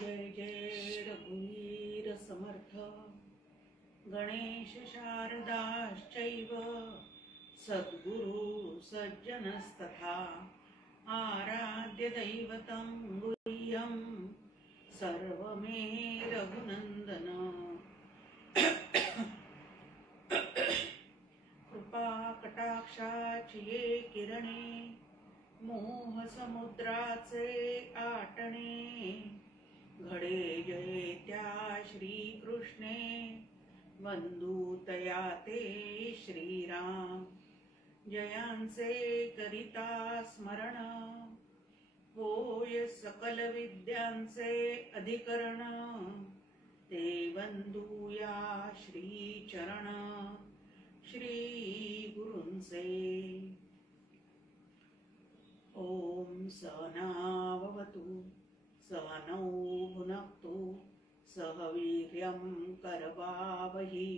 जय जय रघुवीर समर्थ गणेश शारदाश्चैव सद्गुरु सज्जनस्तथा आराध्य दैवतं गुह्यं सर्वमे रघुनंदन कृपा कटाक्षाची ये किरणे मोह समुद्राचे आटणे घडे जय त्या श्री कृष्णे वंदूतया ते श्रीराम जयांचे करिता स्मरण होय सकल विद्यांचे अधिकरण ते वंदूया श्री चरण श्री गुरूंचे ओम सहनाववतु सहनौ भुनक्तु सह वीर्यं करवावहि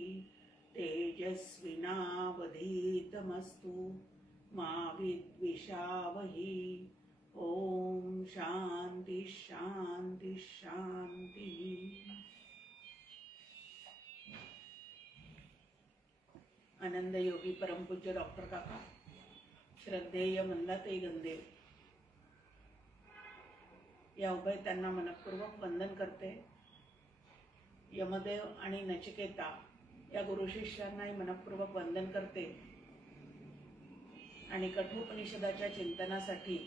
तेजस्विनावधीतमस्तु मा विद्विषावहि ओम शांति शांति शांति। आनंद योगी परमपूज्य डॉक्टर काका, श्रद्धेय मंदाताई गंदेव या उभय त्यांना मनपूर्वक वंदन करते। यमदेव आणि नचिकेता या गुरु शिष्यांनाही मनपूर्वक वंदन करते आणि कठोपनिषदाच्या चिंतनासाठी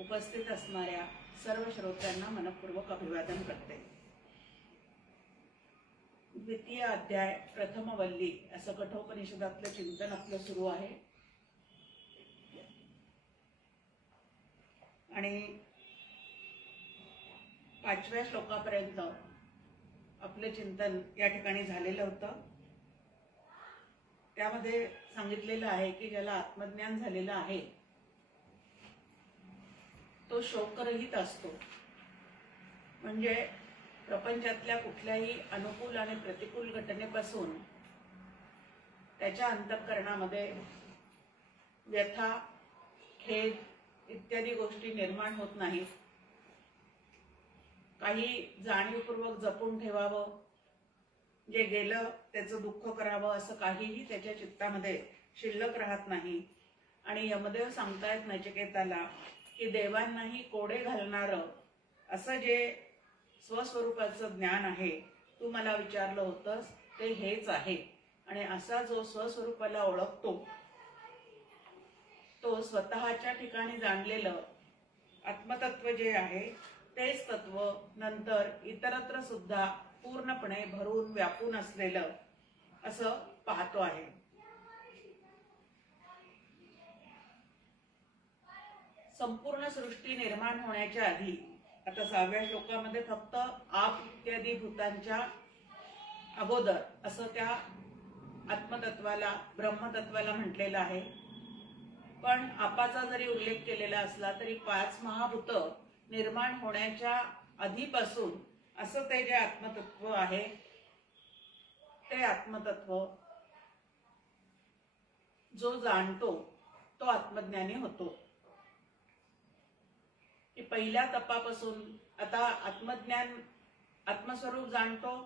उपस्थित असणाऱ्या सर्व श्रोत्यांना मनपूर्वक अभिवादन करते। द्वितीय अध्याय प्रथम वल्ली असं कठोपनिषदातलं चिंतन आपलं सुरू आहे आणि 5व्या श्लोकापर्यंत आपले चिंतन या ठिकाणी झालेलं होतं। त्यामध्ये सांगितलेलं आहे की ज्याला आत्मज्ञान झालेलं आहे तो शोकरहित असतो, म्हणजे प्रपंचातल्या कुठल्याही अनुकूल आणि प्रतिकूल घटनेपासून त्याच्या अंतःकरणामध्ये व्यथा, खेद इत्यादी गोष्टी निर्माण होत नाहीत। काही जाणीवपूर्वक जपून ठेवावं, जे गेलं त्याचं दुःख करावं असं काहीही त्याच्या चित्तामध्ये शिल्लक राहत नाही। आणि यमदेव सांगतायत नचिकेताला की देवांनाही कोडे घालणारं असं जे स्वस्वरूपाचं ज्ञान आहे, तू मला विचारलं होतंस ते हेच आहे। आणि असा जो स्वस्वरूपाला ओळखतो तो स्वतःच्या ठिकाणी जाणलेलं आत्मतत्व जे आहे तेच तत्व नंतर इतरत्र सुद्धा पूर्णपणे भरून व्यापून असलेलं असं पाहतो आहे। संपूर्ण सृष्टी निर्माण होण्याच्या आधी आता 6व्या श्लोकामध्ये फक्त आप इत्यादी भूतांच्या अगोदर असं त्या आत्मतत्वाला ब्रह्मतत्वाला म्हटलेलं आहे। पण आपाचा जरी उल्लेख केलेला असला तरी 5 महाभूत निर्माण होण्याच्या आधीपासून असं ते जे आत्मतत्व आहे ते आत्मतत्व जो जाणतो तो आत्मज्ञानी होतो। की पहिल्या तपापासून आता आत्मज्ञान आत्मस्वरूप जाणतो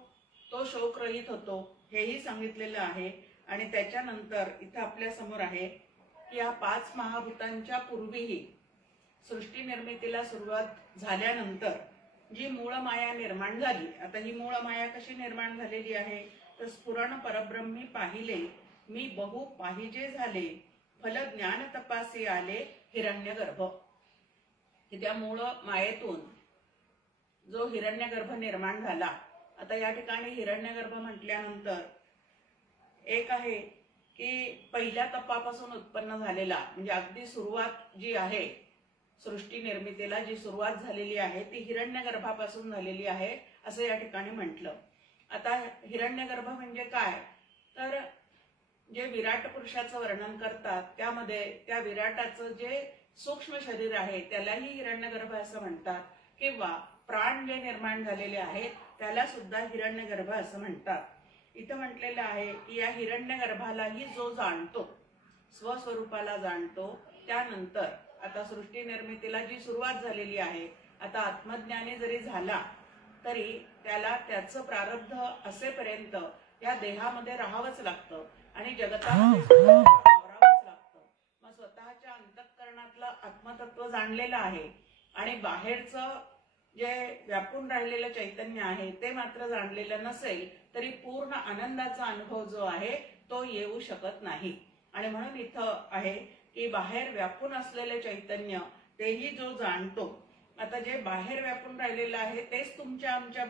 तो शोकरहित होतो हेही सांगितलेलं आहे। आणि त्याच्यानंतर इथं आपल्या समोर आहे की या 5 महाभूतांच्या पूर्वीही सृष्टी निर्मितीला सुरुवात झाल्यानंतर जी मूळ माया निर्माण झाली, आता ही मूळ माया कशी निर्माण झालेली आहे तर स्फुरण परब्रह्मी पाहिले मी बहु पाहिजे झाले फल ज्ञान तपासी आले हिरण्यगर्भ। की त्या मूळ मायेतून जो हिरण्यगर्भ निर्माण झाला, आता या ठिकाणी हिरण्यगर्भ म्हटल्यानंतर एक आहे की पहिल्या तपापासून उत्पन्न झालेला, म्हणजे अगदी सुरुवात जी आहे सृष्टी निर्मितीला जी सुरुवात झालेली आहे ती हिरण्यगर्भापासून झालेली आहे असं या ठिकाणी म्हटलं। आता हिरण्यगर्भ म्हणजे काय तर जे विराट पुरुषाचं वर्णन करतात त्यामध्ये त्या विराटाचं जे सूक्ष्म शरीर आहे त्यालाही हिरण्यगर्भ असं म्हणतात, किंवा प्राण जे निर्माण झालेले आहेत त्याला सुद्धा हिरण्यगर्भ असं म्हणतात। इथं म्हटलेलं आहे की या हिरण्यगर्भालाही जो जाणतो स्वस्वरूपाला जाणतो त्यानंतर आता सृष्टी निर्मितीला जी सुरुवात झालेली आहे, आता आत्मज्ञानी जरी झाला तरी त्याला त्याचं प्रारब्ध असेपर्यंत या देहामध्ये राहावंच लागतं आणि जगतामध्ये सुद्धा वावरावंच लागतं. मग स्वतःच्या अंतःकरणातलं आत्मतत्व जाणलेलं आहे आणि बाहेरचं जे व्यापून राहिलेलं चैतन्य आहे ते मात्र जाणलेलं नसेल तरी पूर्ण आनंदाचा अनुभव जो आहे तो येऊ शकत नाही. आणि म्हणून इथं आहे की बाहेर व्यापून असलेले चैतन्य तेही जो जाणतो, आता जे बाहेर व्यापून राहिलेलं आहे तेच तुमच्या आमच्या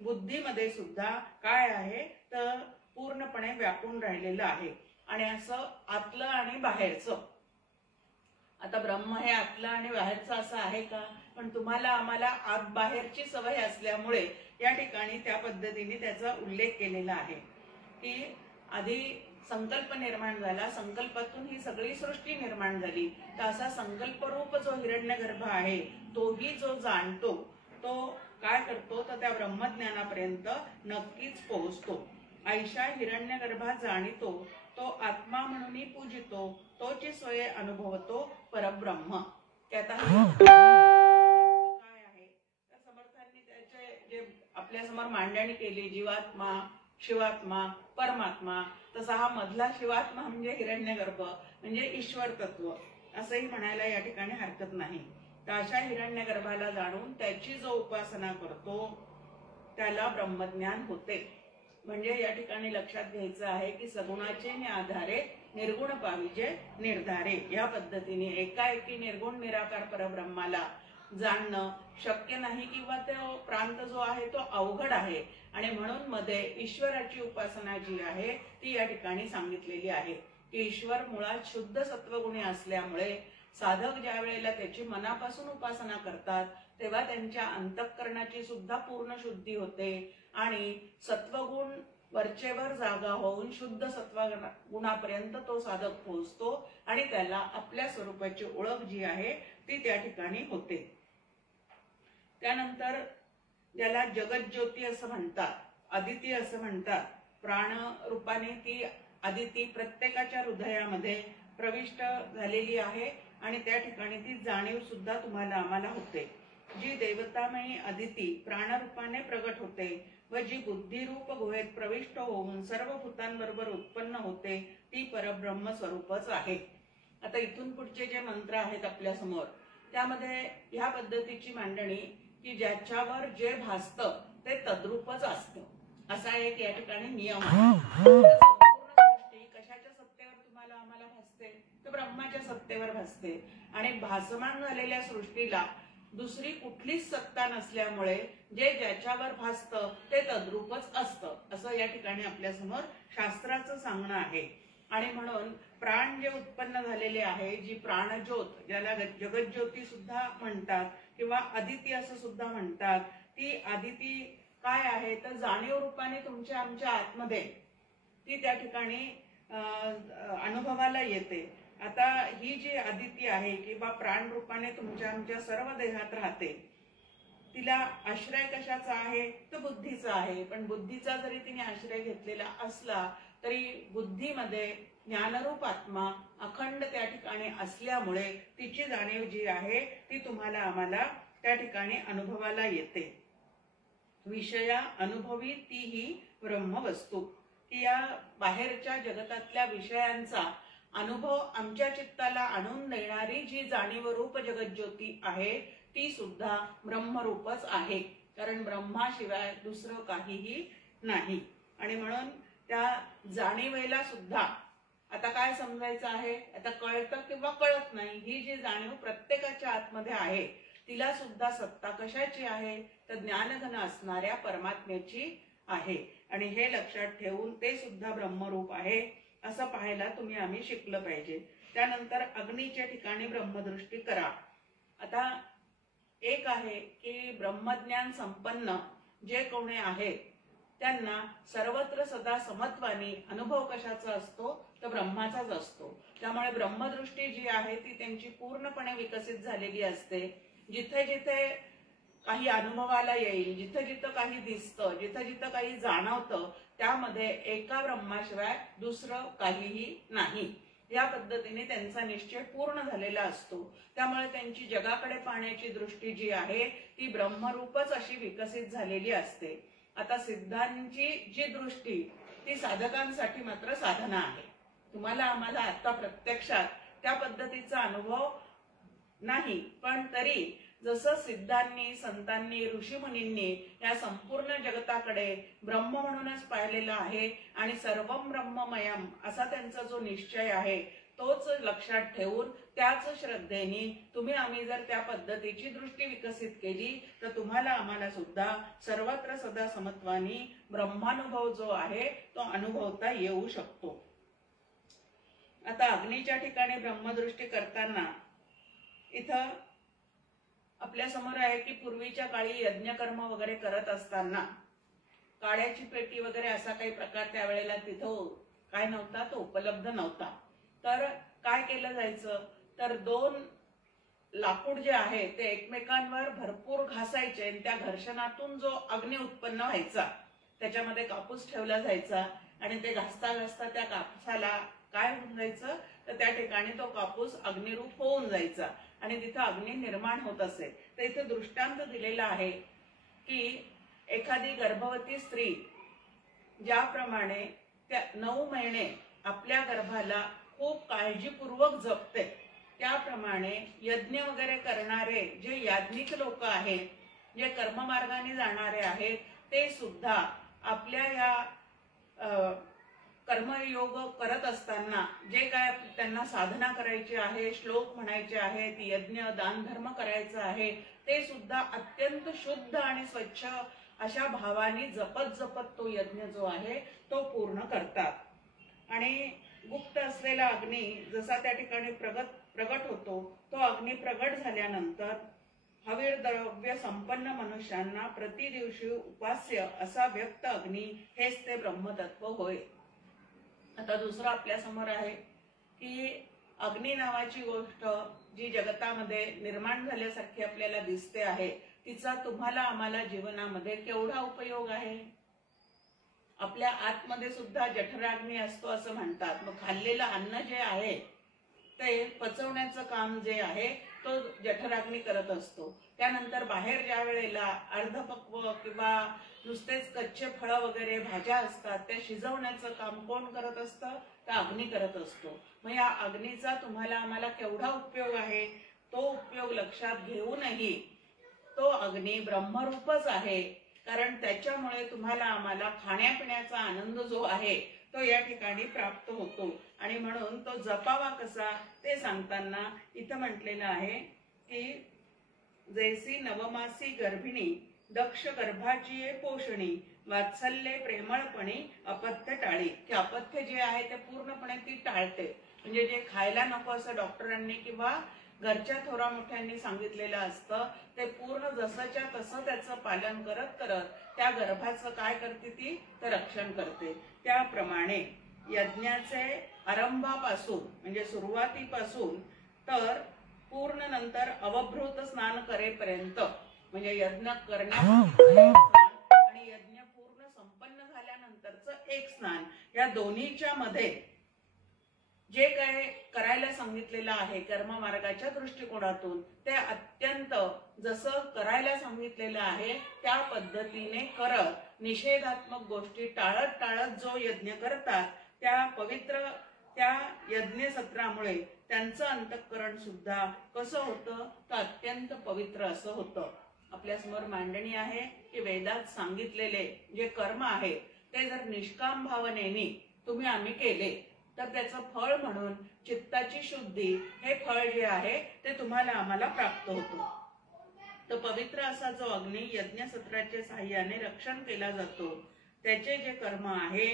बुद्धीमध्ये सुद्धा काय आहे तर पूर्णपणे व्यापून राहिलेलं आहे. आणि असं आतलं आणि बाहेरचं, आता ब्रह्म हे आतलं आणि बाहेरचं असं आहे का? पण तुम्हाला आम्हाला आत बाहेरची सवय असल्यामुळे या ठिकाणी त्या पद्धतीने त्याचा उल्लेख केलेला आहे की आधी संकल्प निर्माण झाला, संकल्पातून ही सगळी सृष्टी निर्माण झाली. तर असा संकल्परूप जो हिरण्यगर्भ आहे तोही जो जाणतो तो काय करतो तर त्या ब्रह्मज्ञानापर्यंत नक्कीच पोहोचतो. ऐशा हिरण्यगर्भा जाणितो तो आत्मा म्हणून पूजितो, तोची स्वये अनुभवतो परब्रह्म. त्यात काय आहे तर समर्थांनी त्याचे जे आपल्या समोर मांडणी केली, जीवात्मा, शिवात्मा, परमात्मा, तसा हा मधला शिवात्मा म्हणजे हिरण्यगर्भ म्हणजे ईश्वर तत्व असंही म्हणायला या ठिकाणी हरकत नाही. तर अशा हिरण्यगर्भाला जाणून त्याची जो उपासना करतो त्याला ब्रह्मज्ञान होते. म्हणजे या ठिकाणी लक्षात घ्यायचं आहे की सगुणाचे आधारे निर्गुण पाविजे निर्धारे, या पद्धतीने एकाएकी निर्गुण निराकार परब्रह्माला जाणणं शक्य नाही किंवा तो प्रांत जो आहे तो अवघड आहे. आणि म्हणून मध्ये ईश्वराची उपासना जी आहे ती या ठिकाणी सांगितलेली आहे की ईश्वर मुळात शुद्ध सत्वगुणी असल्यामुळे साधक ज्या वेळेला त्याची मनापासून उपासना करतात तेव्हा त्यांच्या अंतःकरणाची सुद्धा पूर्ण शुद्धी होते आणि सत्वगुण वरचेवर जागा होऊन शुद्ध सत्वगुणापर्यंत तो साधक पोहोचतो आणि त्याला आपल्या स्वरूपाची ओळख जी आहे ती त्या ठिकाणी होते. त्यानंतर ज्याला जगज्योती असं म्हणतात, अदिती असं म्हणतात, प्राण रूपाने ती अदिती प्रत्येकाच्या हृदयामध्ये प्रविष्ट झालेली आहे आणि त्या ठिकाणी ती जाणीव सुद्धा तुम्हाला आम्हाला होते. जी देवतामयी अदिती प्राणरूपाने प्रगट होते व जी बुद्धिरूप गुहेत प्रविष्ट होऊन सर्व भूतांबरोबर उत्पन्न होते ती परब्रह्म स्वरूपच आहे. आता इथून पुढचे जे मंत्र आहेत आपल्या समोर त्यामध्ये ह्या पद्धतीची मांडणी की ज्याच्यावर जे भासतं ते तद्रूपच असतं असा एक या ठिकाणी नियम आहे. संपूर्ण सृष्टी कशाच्या सत्तेवर तुम्हाला आम्हाला भासते तर ब्रह्माच्या सत्तेवर भासते आणि भासमान झालेल्या सृष्टीला दुसरी कुठलीच सत्ता नसल्यामुळे जे ज्याच्यावर भासतं ते तद्रूपच असतं असं या ठिकाणी आपल्या समोर शास्त्राचं सांगणं आहे. आणि म्हणून प्राण जे उत्पन्न झालेले आहे, जी प्राणज्योत ज्याला जगज्योती सुद्धा म्हणतात किंवा अदिती असं सुद्धा म्हणतात, ती अदिती काय आहे तर जाणीव रूपाने तुमच्या आमच्या आतमध्ये ती त्या ठिकाणी अनुभवाला येते. आता ही जी अदिती आहे किंवा प्राण रूपाने तुमच्या आमच्या सर्व देहात राहते, तिला आश्रय कशाचा आहे तर बुद्धीचा आहे. पण बुद्धीचा जरी तिने आश्रय घेतलेला असला तरी बुद्धीमध्ये ज्ञानरूप आत्मा अखंड त्या ठिकाणी असल्यामुळे तिची जाणीव जी आहे ती तुम्हाला आम्हाला त्या ठिकाणी अनुभवाला येते. विषया अनुभवी ती ही ब्रह्मवस्तू, की या बाहेरच्या जगतातल्या विषयांचा अनुभव आमच्या चित्ताला आणून देणारी जी जाणीवरूप जगज्योती आहे ती सुद्धा ब्रह्मरूपच आहे. कारण ब्रह्माशिवाय दुसरं काहीही नाही. आणि म्हणून त्या जाणीवेला सुद्धा आता काय समजायचं आहे, आता कळतं किंवा कळत नाही, ही जी जाणीव प्रत्येकाच्या आतमध्ये आहे तिला सुद्धा सत्ता कशाची आहे तर ज्ञानघन असणाऱ्या परमात्म्याची आहे. आणि हे लक्षात ठेवून ते सुद्धा ब्रह्मरूप आहे असं पाहायला तुम्ही आम्ही शिकलं पाहिजे. त्यानंतर अग्नीच्या ठिकाणी ब्रह्मदृष्टी करा. आता एक आहे की ब्रह्मज्ञान संपन्न जे कोणी आहेत त्यांना सर्वत्र सदा समत्वानी अनुभव कशाचा असतो तर ब्रह्माचाच असतो. त्यामुळे ब्रह्मदृष्टी जी आहे ती त्यांची पूर्णपणे विकसित झालेली असते. जिथे जिथे काही अनुभवाला येईल, जिथे जिथं काही दिसतं, जिथे जिथं काही जाणवतं त्यामध्ये एका ब्रह्माशिवाय दुसरं काहीही नाही. या पद्धतीने त्यांचा निश्चय पूर्ण झालेला असतो। त्यामुळे त्यांची जगाकडे पाहण्याची दृष्टी जी आहे ती ब्रह्मरूपच अशी विकसित झालेली असते। आता सिद्धांची जी दृष्टी ती साधकांसाठी मात्र साधना आहे। तुम्हाला आम्हाला आता प्रत्यक्षात त्या पद्धतीचा अनुभव नाही, पण तरी जसं सिद्धांनी, संतांनी, ऋषीमुनींनी या संपूर्ण जगताकडे ब्रह्म म्हणूनच पाहिलेलं आहे आणि सर्वम ब्रह्ममयम असा त्यांचा जो निश्चय आहे तोच लक्षात ठेवून त्याच श्रद्धेने तुम्ही आम्ही जर त्या पद्धतीची दृष्टी विकसित केली तर तुम्हाला आम्हाला सुद्धा सर्वत्र सदा समत्वानी ब्रह्मानुभव जो आहे तो अनुभवता येऊ शकतो। आता अग्नीच्या ठिकाणी ब्रह्मदृष्टी करताना इथं आपल्या समोर आहे की पूर्वीच्या काळी यज्ञकर्म वगैरे करत असताना काड्याची पेटी वगैरे असा काही प्रकार त्यावेळेला तिथं काय नव्हता, तो उपलब्ध नव्हता। तर काय केलं जायचं तर दोन लाकूड जे आहे ते एकमेकांवर भरपूर घासायचे आणि त्या घर्षणातून जो अग्नी उत्पन्न व्हायचा त्याच्यामध्ये कापूस ठेवला जायचा आणि ते घासता घासता त्या कापसाला काय होऊन जायचं तर त्या ठिकाणी तो कापूस अग्निरूप होऊन जायचा आणि तिथं अग्नी निर्माण होत असे। तर इथे दृष्टांत दिलेला आहे की एखादी गर्भवती स्त्री ज्याप्रमाणे त्या 9 महिने आपल्या गर्भाला खूप काळजीपूर्वक जपते त्याप्रमाणे यज्ञ वगैरे करणारे जे याज्ञिक लोक आहेत, जे कर्ममार्गाने जाणारे आहेत, ते सुद्धा आपल्या या कर्मयोग करत असताना जे काय त्यांना साधना करायची आहे, श्लोक म्हणायचे आहेत, यज्ञ दान धर्म करायचं आहे, ते सुद्धा अत्यंत शुद्ध आणि स्वच्छ अशा भावाने जपत जपत तो यज्ञ जो आहे तो पूर्ण करतात। आणि गुप्त असलेला अग्नी जसा त्या ठिकाणी प्रगट होतो तो अग्नी प्रगट झाल्यानंतर हवीर द्रव्य संपन्न मनुष्यांना प्रति दिवशी उपास्य असा व्यक्त अग्नी हेच ते ब्रह्मतत्व होय। आता दुसरं आपल्या समोर आहे की अग्नी नावाची गोष्ट जी जगतामध्ये निर्माण झाल्यासारखी आपल्याला दिसते आहे तिचा तुम्हाला आम्हाला जीवनामध्ये केवढा उपयोग आहे। आपल्या आतमध्ये सुद्धा जठराग्नी असतो असं म्हणतात। मग खाल्लेलं अन्न जे आहे ते पचवण्याचं काम जे आहे तो जठराग्नी करत असतो। त्यानंतर बाहेर ज्या वेळेला अर्धपक्व किंवा नुसतेच कच्चे फळं वगैरे भाज्या असतात त्या शिजवण्याचं काम कोण करत असतं तर अग्नी करत असतो। मग या अग्नीचा तुम्हाला आम्हाला केवढा उपयोग आहे तो उपयोग लक्षात घेऊनही तो अग्नी ब्रह्मरूपच आहे, कारण त्याच्यामुळे तुम्हाला आम्हाला खाण्यापिण्याचा आनंद जो आहे तो या ठिकाणी प्राप्त होतो आणि म्हणून तो जपावा कसा ते सांगताना इथं म्हटलेलं आहे की जैसी नवमासी गर्भिणी दक्ष गर्भाची पोषणी वात्सल्ये प्रेमळपणी अपथ्य टाळी, की अपथ्य जे आहे ते पूर्णपणे ती टाळते। म्हणजे जे खायला नको असं डॉक्टरांनी किंवा घरच्या थोरा मोठ्यांनी सांगितलेलं असतं ते पूर्ण जसंच्या तसं त्याचं पालन करत करत त्या गर्भाचं काय करते ती तर रक्षण करते। त्याप्रमाणे यज्ञाचे आरंभापासून म्हणजे सुरुवातीपासून तर पूर्ण नंतर अवभृत स्नान करेपर्यंत म्हणजे यज्ञ करण्यापूर्वी आणि यज्ञ पूर्ण संपन्न झाल्यानंतरचं एक स्नान या दोन्हीच्या मध्ये जे काय करायला सांगितलेलं आहे कर्ममार्गाच्या दृष्टिकोनातून ते अत्यंत जसं करायला सांगितलेलं आहे त्या पद्धतीने करत निषेधात्मक गोष्टी टाळत टाळत जो यज्ञ करतात त्या पवित्र त्या यज्ञ सत्रामुळे त्यांचं अंतःकरण सुद्धा कसं होतं तर अत्यंत पवित्र असं होतं। आपल्या समोर मांडणी आहे की वेदात सांगितलेले जे कर्म आहे ते जर निष्काम भावनेने तुम्ही आम्ही केले तर त्याचं फळ म्हणून चित्ताची शुद्धी हे फळ जे आहे ते तुम्हाला आम्हाला प्राप्त होतं। तर पवित्र असा जो अग्नी यज्ञ सत्राच्या साह्याने रक्षण केला जातो त्याचे जे कर्म आहे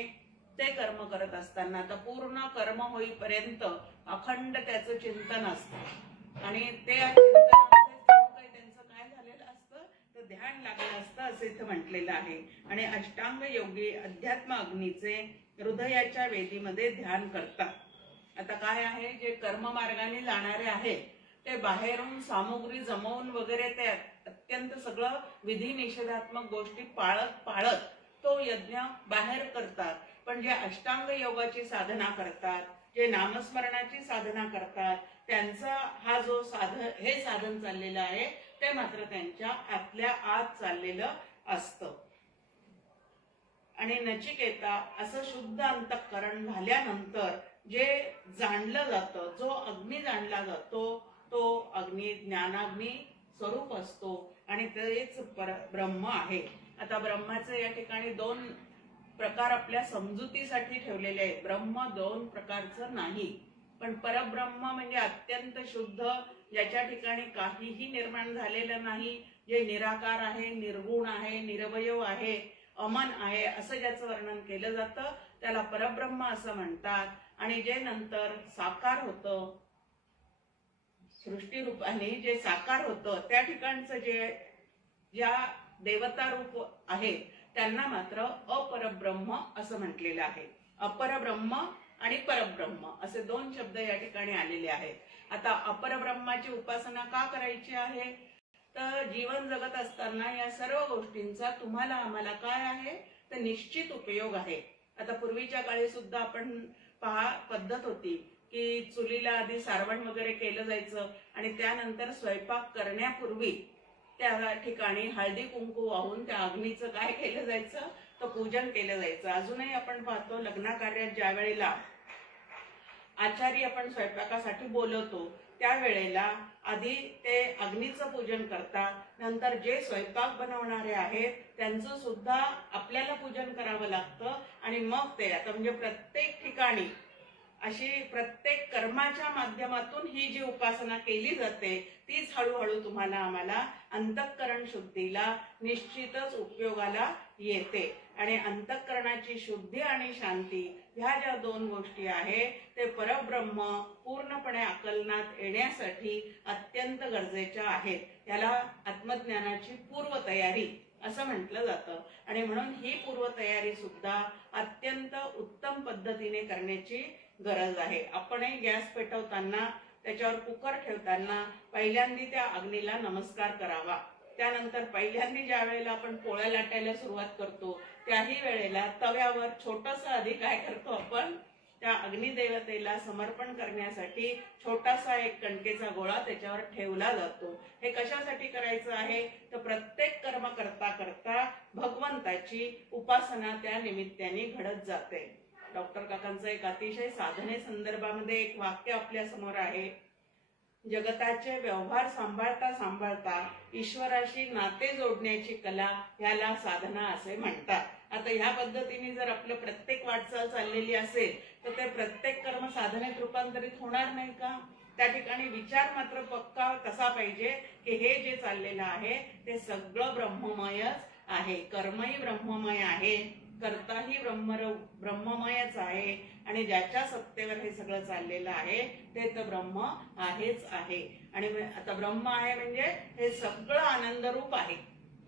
ते कर्म करत असताना आता पूर्ण कर्म होईपर्यंत अखंड त्याचं चिंतन असतं आणि ते चिंतनामध्ये त्यांचं काय झालेलं असतं तर ध्यान लागलं असतं असं इथं म्हटलेलं आहे। आणि अष्टांग योगी अध्यात्म अग्नीचे हृदयाच्या वेदीमध्ये ध्यान करतात। आता काय आहे जे कर्म मार्गाने जाणारे आहेत ते बाहेरून सामुग्री जमवून वगैरे ते अत्यंत सगळं विधी निषेधात्मक गोष्टी पाळत पाळत तो यज्ञ बाहेर करतात, पण जे अष्टांग योगाची साधना करतात जे नामस्मरणाची साधना करतात त्यांचा हा जो हे साधन चाललेलं आहे ते मात्र त्यांच्या आतल्या आत चाललेलं असतं. आणि नचिकेता असं शुद्ध अंतःकरण झाल्यानंतर जे जाणलं जातं, जो अग्नी जाणला जातो तो अग्नी ज्ञानाग्नी स्वरूप असतो आणि तेच ब्रह्म आहे. आता ब्रह्माचे या ठिकाणी दोन प्रकार आपल्या समजुतीसाठी ठेवलेले आहेत. ब्रह्म दोन प्रकारचं नाही, पण परब्रह्म म्हणजे अत्यंत शुद्ध, ज्याच्या ठिकाणी काहीही निर्माण झालेलं नाही, जे निराकार आहे, निर्गुण आहे, निरवयव आहे, अमन आहे, असं ज्याचं वर्णन केलं जातं त्याला परब्रह्म असं म्हणतात. आणि जे नंतर साकार होतं, सृष्टी रूपाने जे साकार होतं त्या ठिकाणचं ज्या देवता रूप आहेत त्यांना मात्र अपरब्रह्म असं म्हटलेलं आहे. अपरब्रह्म आणि परब्रह्म असे दोन शब्द या ठिकाणी आलेले आहेत. आता अपरब्रह्माची उपासना का करायची आहे, तर जीवन जगत असताना या सर्व गोष्टींचा तुम्हाला आम्हाला काय आहे तर निश्चित उपयोग आहे. आता पूर्वीच्या काळी सुद्धा आपण पद्धत होती की चुलीला आधी सारवण वगैरे केलं जायचं आणि त्यानंतर स्वयंपाक करण्यापूर्वी त्या ठिकाणी हळदी कुंकू वाहून त्या अग्नीचं काय केलं जायचं तर पूजन केलं जायचं. अजूनही आपण पाहतो लग्न कार्यात ज्या वेळेला आचारी आपण स्वयंपाकासाठी बोलवतो त्यावेळेला आधी ते अग्नीचं पूजन करतात, नंतर जे स्वयंपाक बनवणारे आहेत त्यांचं सुद्धा आपल्याला पूजन करावं लागतं आणि मग ते आता म्हणजे प्रत्येक ठिकाणी अशी प्रत्येक कर्माच्या माध्यमातून ही जी उपासना केली जाते तीच हळूहळू तुम्हाला आम्हाला अंतःकरण शुद्धीला निश्चितच उपयोगाला येते. आणि अंतःकरणाची शुद्धी आणि शांती ह्या ज्या दोन गोष्टी आहेत ते परब्रह्म पूर्णपणे आकलनात येण्यासाठी अत्यंत गरजेच्या आहेत. याला आत्मज्ञानाची पूर्वतयारी असं म्हटलं जातं आणि म्हणून ही पूर्वतयारी सुद्धा अत्यंत उत्तम पद्धतीने करण्याची गरज आहे. आपणही गॅस पेटवताना त्याच्यावर कुकर ठेवताना पहिल्यांदा त्या अग्नीला नमस्कार करावा. त्यानंतर पहिल्यांदा ज्या वेळेला आपण पोळ्या लाटायला सुरुवात करतो त्याही वेळेला तव्यावर छोटंसं आधी काय करतो आपण त्या अग्निदेवतेला समर्पण करण्यासाठी छोटासा एक कणकेचा गोळा त्याच्यावर ठेवला जातो. हे कशासाठी करायचं आहे तर प्रत्येक कर्म करता करता भगवंताची उपासना त्या निमित्ताने घडत जाते. डॉक्टर काकांचं एक अतिशय साधने संदर्भामध्ये एक वाक्य आपल्या समोर आहे. जगताचे व्यवहार सांभाळता सांभाळता ईश्वराशी नाते जोडण्याची कला ह्याला साधना असे म्हणतात. आता ह्या पद्धतीने जर आपलं प्रत्येक वाटचाल चाललेली असेल तर ते प्रत्येक कर्म साधनेत रूपांतरित होणार नाही का. त्या ठिकाणी विचार मात्र पक्का कसा पाहिजे की हे जे चाललेलं आहे ते सगळं ब्रह्ममयच आहे, कर्मही ब्रह्ममय आहे, कर्ताही ब्रह्ममयच आहे आणि ज्याच्या सत्तेवर हे सगळं चाललेलं आहे ते तर ब्रह्म आहेच आहे. आणि आता ब्रह्म आहे म्हणजे हे सगळं आनंद रूप आहे.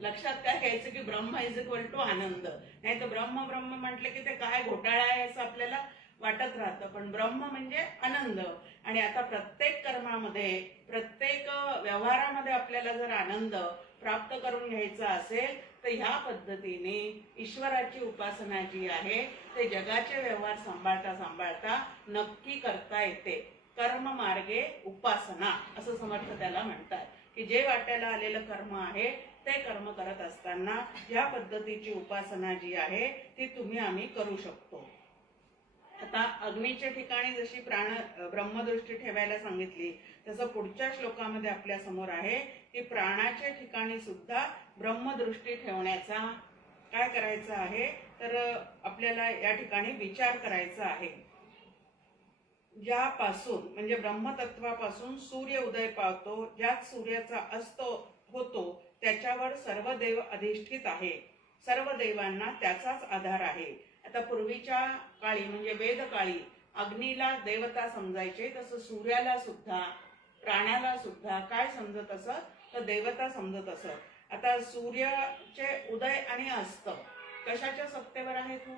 लक्षात काय घ्यायचं की ब्रह्म इज इक्वल टू आनंद, नाही तर ब्रह्म ब्रह्म म्हटलं की ते काय घोटाळा आहे असं आपल्याला वाटत राहतं, पण ब्रह्म म्हणजे आनंद. आणि आता प्रत्येक कर्मामध्ये प्रत्येक व्यवहारामध्ये आपल्याला जर आनंद प्राप्त करून घ्यायचा असेल तर ह्या पद्धतीने ईश्वराची उपासना जी आहे ते जगाचे व्यवहार सांभाळता सांभाळता नक्की करता येते. कर्म मार्गे उपासना असं समर्थ त्याला म्हणतात की जे वाट्याला आलेलं कर्म आहे ते कर्म करत असताना ह्या पद्धतीची उपासना जी आहे ती तुम्ही आम्ही करू शकतो. आता अग्नीच्या ठिकाणी जशी ब्रह्मदृष्टी ठेवायला सांगितली तसं पुढच्या श्लोकामध्ये आपल्या समोर आहे की प्राणाच्या ठिकाणी सुद्धा ब्रह्मदृष्टी ठेवण्याचा काय करायचं आहे तर आपल्याला या ठिकाणी विचार करायचा आहे. ज्यापासून म्हणजे ब्रह्मतत्वापासून सूर्य उदय पावतो, ज्यात सूर्याचा अस्त होतो त्याच्यावर सर्व देव अधिष्ठित आहे, सर्व देवांना त्याचाच आधार आहे. आता पूर्वीच्या काळी म्हणजे वेद काळी अग्नीला देवता समजायचे, तसं सूर्याला सुद्धा प्राण्याला सुद्धा काय समजत असत तर देवता समजत असत. आता सूर्याचे उदय आणि अस्त कशाच्या सत्तेवर आहेत,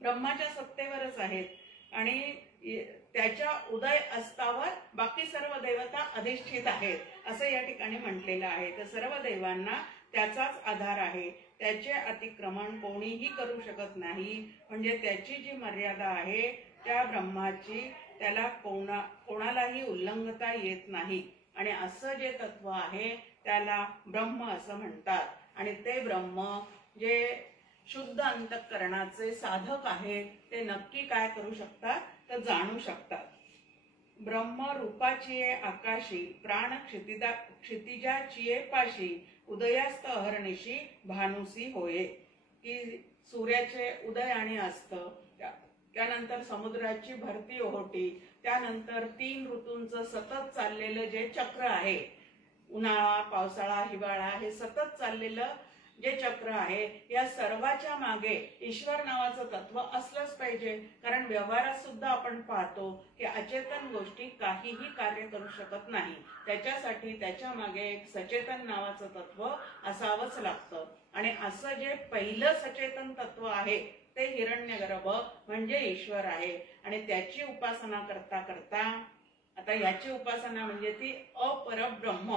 ब्रह्माच्या सत्तेवरच आहेत आणि त्याच्या उदय अस्तावर बाकी सर्व देवता अधिष्ठित आहेत असं या ठिकाणी म्हटलेलं आहे. तर सर्व देवांना त्याचाच आधार आहे, त्याचे अतिक्रमण कोणीही करू शकत नाही. म्हणजे त्याची जी मर्यादा आहे त्या ब्रह्माची त्याला कोणालाही उल्लंघता येत नाही आणि असं जे तत्व आहे त्याला ब्रह्म असं म्हणतात. आणि ते ब्रह्म जे शुद्ध अंतःकरणाचे साधक आहे ते नक्की काय करू शकतात तर जाणू शकतात. ब्रह्म रूपाचिये आकाशी प्राण क्षितिजाचिये पाशी उदयास्त अहर्निशी भानुसी होये. की सूर्याचे उदय आणि अस्त, त्यानंतर समुद्राची भरती ओहोटी, त्यानंतर 3 ऋतूंचं सतत चाललेलं जे चक्र आहे, उन्हाळा पावसाळा हिवाळा हे सतत चाललेलं जे चक्र आहे, या सर्वाच्या मागे ईश्वर नावाचं तत्व असलंच पाहिजे. कारण व्यवहारात सुद्धा आपण पाहतो की अचेतन गोष्टी काहीही कार्य करू शकत नाही. त्याच्यासाठी त्याच्या मागे एक सचेतन नावाचं तत्व असावंच लागतं. आणि असं जे पहिलं सचेतन तत्व आहे ते हिरण्यगर्भ म्हणजे ईश्वर आहे. आणि त्याची उपासना करता करता, आता याची उपासना म्हणजे ती अपरब्रह्म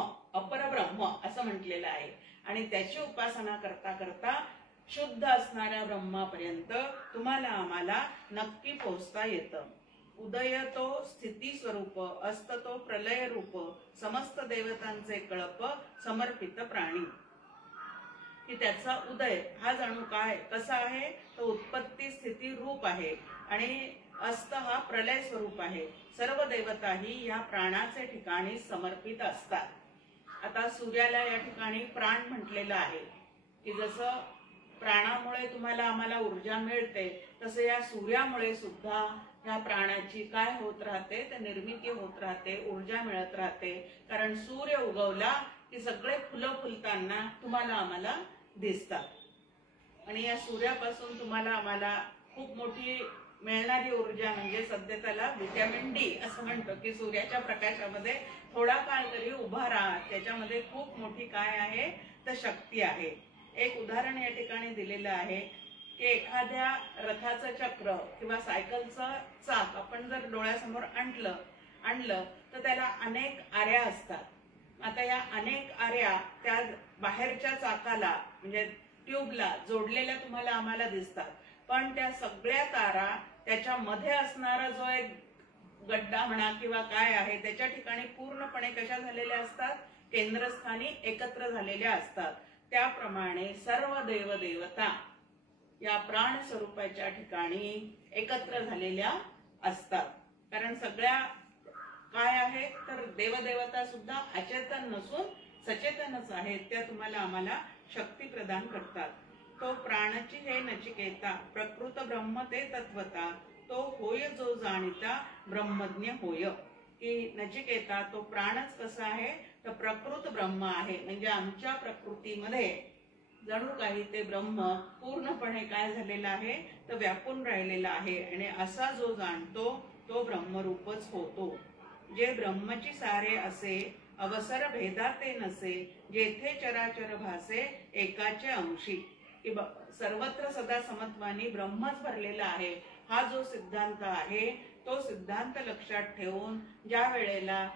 असं म्हटलेलं आहे. आणि त्याची उपासना करता करता शुद्ध असणाऱ्या ब्रह्मापर्यंत तुम्हाला आम्हाला नक्की पोहोचता येतं. उदय तो स्थिती स्वरूप, अस्त तो प्रलय रूप, समस्त देवतांचे कळप समर्पित प्राणी. की त्याचा उदय हा जणू काय कसा आहे तो उत्पत्ती स्थिती रूप आहे आणि अस्त हा प्रलय स्वरूप आहे. सर्व देवताही या प्राणाचे ठिकाणी समर्पित असतात. आता सूर्याला या ठिकाणी प्राण म्हटलेलं आहे की जसं प्राणामुळे तुम्हाला आम्हाला ऊर्जा मिळते तसं या सूर्यामुळे सुद्धा या प्राणाची काय होत राहते तर निर्मिती होत राहते, ऊर्जा मिळत राहते. कारण सूर्य उगवला की सगळे फुलं फुलताना तुम्हाला आम्हाला दिसतात आणि या सूर्यापासून तुम्हाला आम्हाला खूप मोठी मिळणारी ऊर्जा म्हणजे सध्या त्याला व्हिटॅमिन डी असं म्हणतो की सूर्याच्या प्रकाशामध्ये थोडा काळ तरी उभा राहा, त्याच्यामध्ये खूप मोठी काय आहे तर शक्ती आहे. एक उदाहरण या ठिकाणी दिलेलं आहे की एखाद्या रथाचं चक्र किंवा सायकलचं चाक आपण जर डोळ्यासमोर आणलं तर त्याला अनेक आऱ्या असतात. आता या अनेक आऱ्या त्या बाहेरच्या चाकाला म्हणजे ट्यूबला जोडलेल्या तुम्हाला आम्हाला दिसतात. पण त्या सगळ्या तारा त्याच्या मध्ये असणारा जो एक गड्डा म्हणा किंवा काय आहे त्याच्या ठिकाणी पूर्णपणे कशा झालेल्या असतात, केंद्रस्थानी एकत्र झालेल्या असतात. त्याप्रमाणे सर्व देवदेवता या प्राण स्वरूपाच्या ठिकाणी एकत्र झालेल्या असतात. कारण सगळ्या काय आहे तर देवदेवता सुद्धा अचेतन नसून सचेतनच आहेत. त्या तुम्हाला आम्हाला शक्ती प्रदान करतात. तो प्राणची हे नचिकेता प्रकृत ब्रह्म ते तत्वता, तो होय जो जाणीता ब्रह्मज्ञ होय. की नचिकेता तो प्राणच कसा आहे तर प्रकृत ब्रह्म आहे. म्हणजे आमच्या प्रकृतीमध्ये जणू काही ते ब्रह्म पूर्णपणे काय झालेला आहे तर व्यापून राहिलेला आहे. आणि असा जो जाणतो तो ब्रह्मरूपच होतो. जे ब्रह्मची सारे असे अवसर भेदा ते नसे, जेथे चराचर भासे एकाचे अंशी. की सर्वत्र सदा समत्वानी ब्रह्मच भरलेला आहे. हा जो सिद्धांत आहे तो सिद्धांत लक्षात ठेवून ज्या वेळेला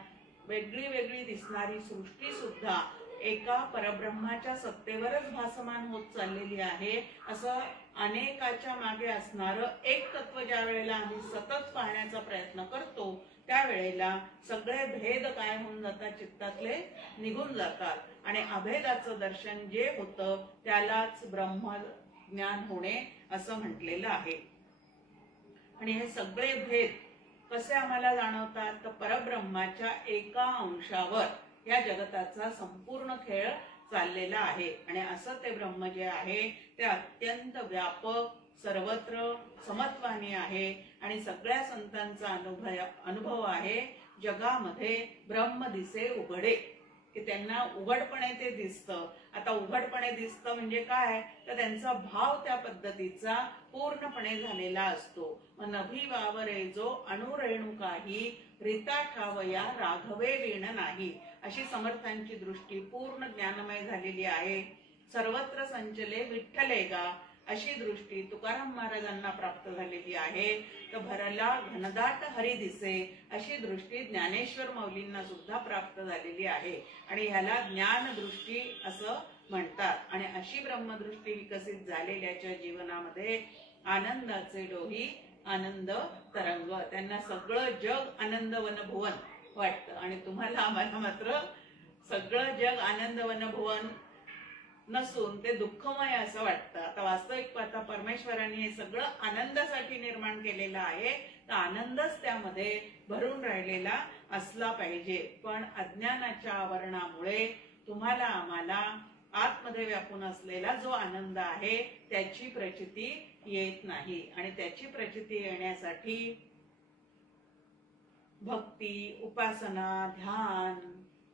वेगळी वेगळी दिसणारी सृष्टी सुद्धा एका परब्रह्माच्या सत्तेवरच भासमान होत चाललेली आहे, असं अनेकाच्या मागे असणारं एक तत्व ज्या वेळेला आम्ही सतत पाहण्याचा प्रयत्न करतो त्यावेळेला सगळे भेद काय होऊन जातात, चित्तातले निघून जातात. आणि अभेदाचं दर्शन जे होतं त्यालाच ब्रह्मज्ञान होणे असं म्हटलेलं आहे. आणि हे सगळे भेद कसे आम्हाला जाणवतात तर परब्रह्माच्या एका अंशावर या जगताचा संपूर्ण खेळ चाललेला आहे. आणि असं ते ब्रह्म जे आहे ते अत्यंत व्यापक सर्वत्र समत्वानी आहे. आणि सगळ्या संतांचा अनुभव आहे जगामध्ये ब्रह्म दिसे उघडे, की त्यांना उघडपणे ते दिसतं. आता उघडपणे दिसतं म्हणजे काय तर त्यांचा भाव त्या पद्धतीचा पूर्णपणे झालेला असतो. नभी वावरे जो अणुरेणू काही रीता ठावया राघवे वीण नाही. अशी समर्थांची दृष्टी पूर्ण ज्ञानमय झालेली आहे. सर्वत्र संचले विठ्ठले गा अशी दृष्टी तुकाराम महाराजांना प्राप्त झालेली आहे. तर भरला घनदाट हरी दिसे अशी दृष्टी ज्ञानेश्वर माऊलींना सुद्धा प्राप्त झालेली आहे. आणि ह्याला ज्ञान दृष्टी असं म्हणतात. आणि अशी ब्रह्मदृष्टी विकसित झालेल्याच्या जीवनामध्ये आनंदाचे डोही आनंद तरंग. त्यांना सगळं जग आनंद वनभुवन वाटतं आणि तुम्हाला आम्हाला मात्र सगळं जग आनंद वनभुवन नसून ते दुःखमय असं वाटतं. आता वास्तविक पाहता परमेश्वराने हे सगळं आनंदासाठी निर्माण केलेलं आहे, तर आनंदच त्यामध्ये भरून राहिलेला असला पाहिजे. पण अज्ञानाच्या आवरणामुळे तुम्हाला आम्हाला आतमध्ये व्यापून असलेला जो आनंद आहे त्याची प्रचिती येत नाही. आणि त्याची प्रचिती येण्यासाठी भक्ती, उपासना, ध्यान,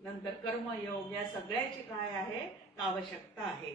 नंतर कर्मयोग या सगळ्याची काय आहे आवश्यकता आहे.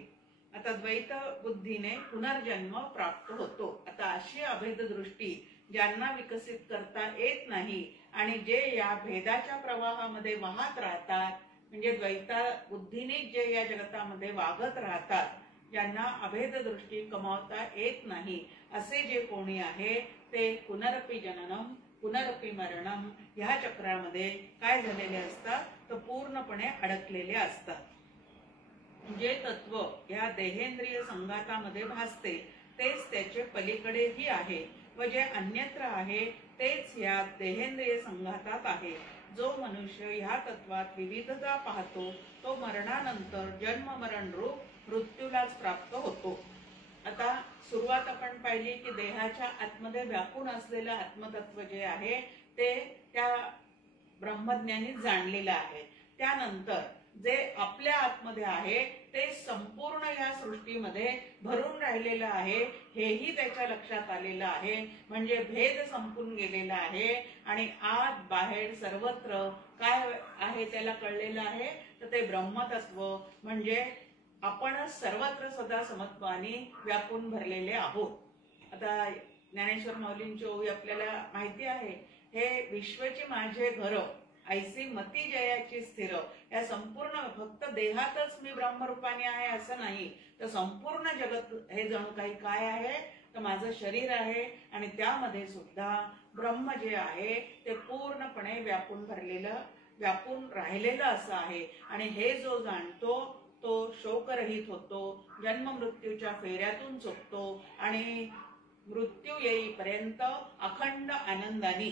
आता द्वैत बुद्धीने पुनर्जन्म प्राप्त होतो. आता अशी अभेद दृष्टी ज्यांना विकसित करता येत नाही आणि जे या भेदाच्या प्रवाहामध्ये वाहत राहतात, म्हणजे द्वैता बुद्धीने जे या जगतामध्ये वागत राहतात, ज्यांना अभेद दृष्टी कमावता येत नाही, असे जे कोणी आहे ते पुनरपि जननम पुनरपि मरणम ह्या चक्रामध्ये काय झालेले असतात तर पूर्णपणे अडकलेले असतात. जे तत्व या देहेंद्रिय संघातामध्ये भासते तेच त्याचे पलीकडेही आहे व जे अन्यत्र आहे तेच या देहेंद्रिय संघातात आहे. जो मनुष्य ह्या तत्वात विविधता पाहतो तो मरणानंतर जन्म मरण रूप मृत्यूलाच प्राप्त होतो. आता सुरुवात आपण पाहिली की देहाच्या आतमध्ये व्यापून असलेलं आत्मतत्व जे आहे ते त्या ब्रह्मज्ञानी जाणलेलं आहे. त्यानंतर जे आपल्या आतमध्ये आहे ते संपूर्ण या सृष्टीमध्ये भरून राहिलेलं आहे हेही त्याच्या लक्षात आलेलं आहे. म्हणजे भेद संपून गेलेला आहे आणि आत बाहेर सर्वत्र काय आहे त्याला कळलेलं आहे तर ते ब्रह्मतत्व म्हणजे आपणच सर्वत्र सदा समत्वानी व्यापून भरलेले आहोत. आता ज्ञानेश्वर माऊलींची ओवी आपल्याला माहिती आहे, हे विश्वची माझे घर ऐसी मती जयाची स्थिर. या संपूर्ण फक्त देहातच मी ब्रह्मरूपाने आहे असं नाही, तर संपूर्ण जगत हे जणू काही काय आहे तर माझं शरीर आहे आणि त्यामध्ये सुद्धा ब्रह्म जे आहे ते पूर्णपणे व्यापून राहिलेलं असं आहे. आणि हे जो जाणतो तो शोकरहित होतो, जन्म मृत्यूच्या फेऱ्यातून चुकतो आणि मृत्यू येईपर्यंत अखंड आनंदाने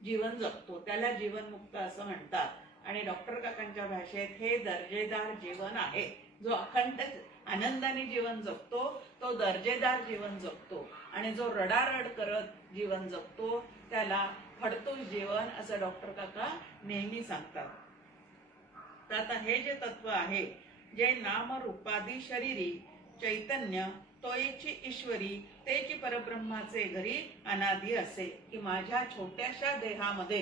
जीवन जगतो. त्याला जीवनमुक्त असं म्हणतात. आणि डॉक्टर काकांच्या भाषेत हे दर्जेदार जीवन आहे. जो अखंड आनंदाने जीवन जगतो तो दर्जेदार जीवन जगतो आणि जो रडारड करत जीवन जगतो त्याला फडतूस जीवन असं डॉक्टर काका नेहमी सांगतात. तर आता हे जे तत्व आहे जे नाम रूपादी शरीरी चैतन्य तोयची ईश्वरी तेची परब्रह्माचे घरी अनादी असे, की माझ्या छोट्याशा देहामध्ये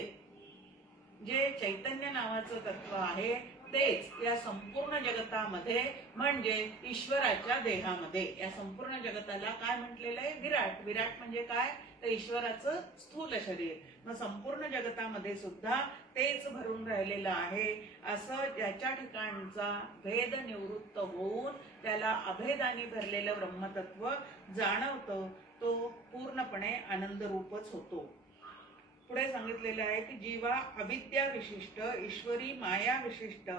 जे चैतन्य नावाचं तत्व आहे तेच या संपूर्ण जगतामध्ये म्हणजे ईश्वराच्या देहामध्ये. या संपूर्ण जगताला काय म्हटलेलं आहे विराट. विराट म्हणजे काय तर ईश्वराचं स्थूल शरीर. मग संपूर्ण जगतामध्ये सुद्धा तेच भरून राहिलेलं आहे असं ज्याच्या ठिकाणचा भेद निवृत्त होऊन त्याला अभेदाने भरलेलं ब्रह्मतत्व जाणवतं तो पूर्णपणे आनंद रूपच होतो. पुढे सांगितलेले आहे की जीवा अविद्या विशिष्ट ईश्वरी माया विशिष्ट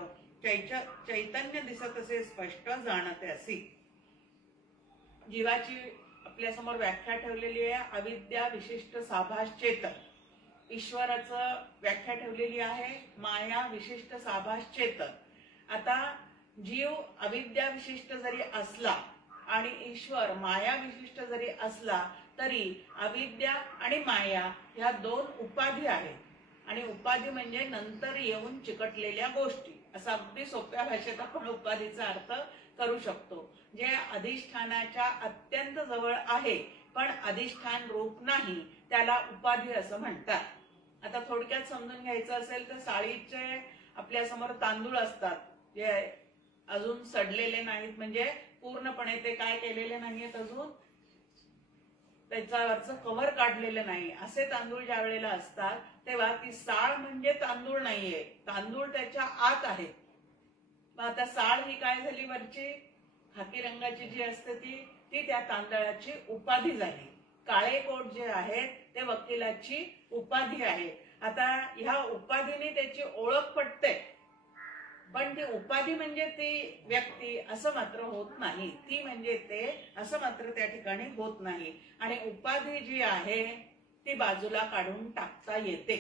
चैतन्य दिसत असे स्पष्ट जाणते असी. जीवाची आपल्या समोर व्याख्या ठेवलेली आहे अविद्या विशिष्ट साभास चेतन. ईश्वराचं व्याख्या ठेवलेली आहे माया विशिष्ट साभास चेतन. आता जीव अविद्या विशिष्ट जरी असला आणि ईश्वर माया विशिष्ट जरी असला तरी अविद्या आणि माया ह्या दोन उपाधी आहेत आणि उपाधी म्हणजे नंतर येऊन चिकटलेल्या गोष्टी. असा अगदी सोप्या भाषेत आपण उपाधीचा अर्थ करू शकतो. जे अधिष्ठानाच्या अत्यंत जवळ आहे पण अधिष्ठान रूप नाही त्याला उपाधी असं म्हणतात. आता थोडक्यात समजून घ्यायचं असेल तर साळीचे आपल्या समोर तांदूळ असतात जे अजून सडलेले नाहीत, म्हणजे पूर्णपणे ते काय केलेले नाहीयेत, अजून त्याच्यावरचं कव्हर काढलेलं नाही. असे तांदूळ ज्या वेळेला असतात तेव्हा ती साळ म्हणजे तांदूळ नाहीये, तांदूळ त्याच्या आत आहे. मग आता साळ ही काय झाली वरची खाकी रंगाची जी असते ती त्या तांदळाची उपाधी झाली. काळे कोट जे आहेत ते वकिलाची उपाधी आहे. आता ह्या उपाधीने त्याची ओळख पटते पण ती उपाधी म्हणजे ती व्यक्ती असं मात्र होत नाही, ती म्हणजे ते असं मात्र त्या ठिकाणी होत नाही. आणि उपाधी जी आहे ती बाजूला काढून टाकता येते.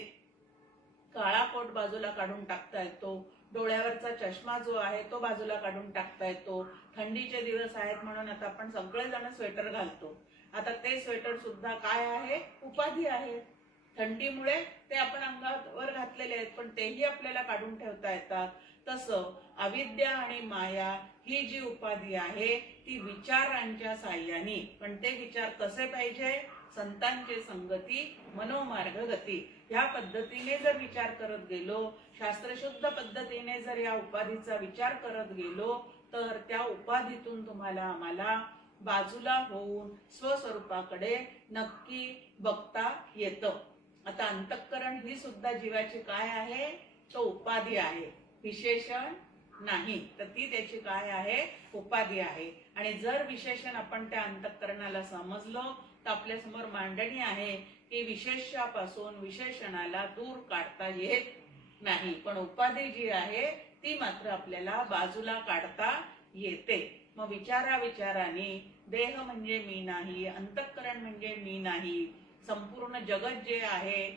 काळा कोट बाजूला काढून टाकता येतो, डोळ्यावरचा चष्मा जो आहे तो बाजूला काढून टाकता येतो. थंडीचे दिवस आहेत म्हणून आता आपण सगळेजण स्वेटर घालतो. आता ते स्वेटर सुद्धा काय आहे, उपाधी आहे. थंडीमुळे ते आपण अंगावर घातलेले आहेत, पण तेही आपल्याला काढून ठेवता येतात. तसं अविद्या आणि माया ही जी उपाधी आहे ती विचारांच्या साह्याने, पण ते विचार कसे पाहिजे, संतांची संगती मनोमार्ग गती, ह्या पद्धतीने जर विचार करत गेलो, शास्त्रशुद्ध पद्धतीने जर या उपाधीचा विचार करत गेलो, तर त्या उपाधीतून तुम्हाला आम्हाला बाजूला होऊन स्वस्वरूपाकडे नक्की बघता येतं. आता अंतःकरण ही सुद्धा जीवाची काय आहे, तो उपाधी आहे, विशेषण नाही. तर ती त्याची काय आहे, उपाधी आहे. आणि जर विशेषण आपण त्या अंतःकरणाला समजलो तर आपल्या समोर मांडणी आहे की विशेषापासून विशेषणाला दूर काढता येत नाही, पण उपाधी जी आहे ती मात्र आपल्याला बाजूला काढता येते. मग विचाराने देह म्हणजे मी नाही, अंतःकरण म्हणजे मी नाही, संपूर्ण जगत जे आहे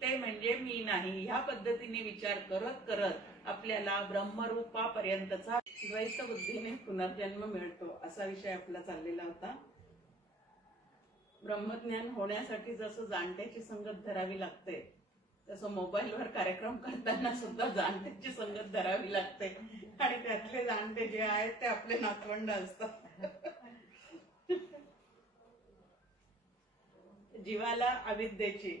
ते म्हणजे मी नाही, ह्या पद्धतीने विचार करत करत आपल्याला ब्रह्मरूपापर्यंतचा द्वैत बुद्धीने पुनर्जन्म मिळतो, असा विषय आपला चाललेला होता. ब्रह्मज्ञान होण्यासाठी जसं जाणत्याची संगत धरावी लागते, तसं मोबाईलवर कार्यक्रम करताना सुद्धा जाणत्याची संगत धरावी लागते. आणि त्यातले जाणते जे आहेत ते आपले नातवंड असतात. जीवाला अविद्येची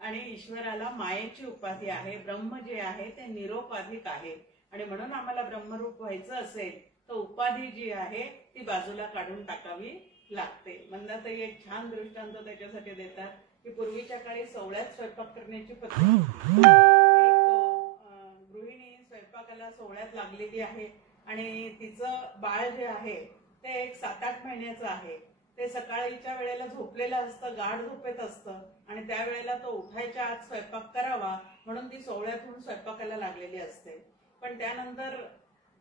आणि ईश्वराला मायेची उपाधी आहे. ब्रह्म जे आहे ते निरोपाधिक आहे. आणि म्हणून आम्हाला ब्रह्मरूप व्हायचं असेल तर उपाधी जी आहे ती बाजूला काढून टाकावी लागते. मंदाताई एक छान दृष्टांत त्याच्यासाठी देतात की पूर्वीच्या काळी सोवळ्यात स्वयंपाक करण्याची पद्धत. गृहिणी स्वयंपाकाला सोवळ्यात लागलेली आहे आणि तिचं बाळ जे आहे ते एक 7-8 महिन्याचं आहे. ते सकाळीच्या वेळेला झोपलेलं असतं, गाढ झोपेत असतं आणि त्यावेळेला तो उठायच्या आत स्वयंपाक करावा म्हणून ती सोवळ्यातून स्वयंपाकाला लागलेली असते. पण त्यानंतर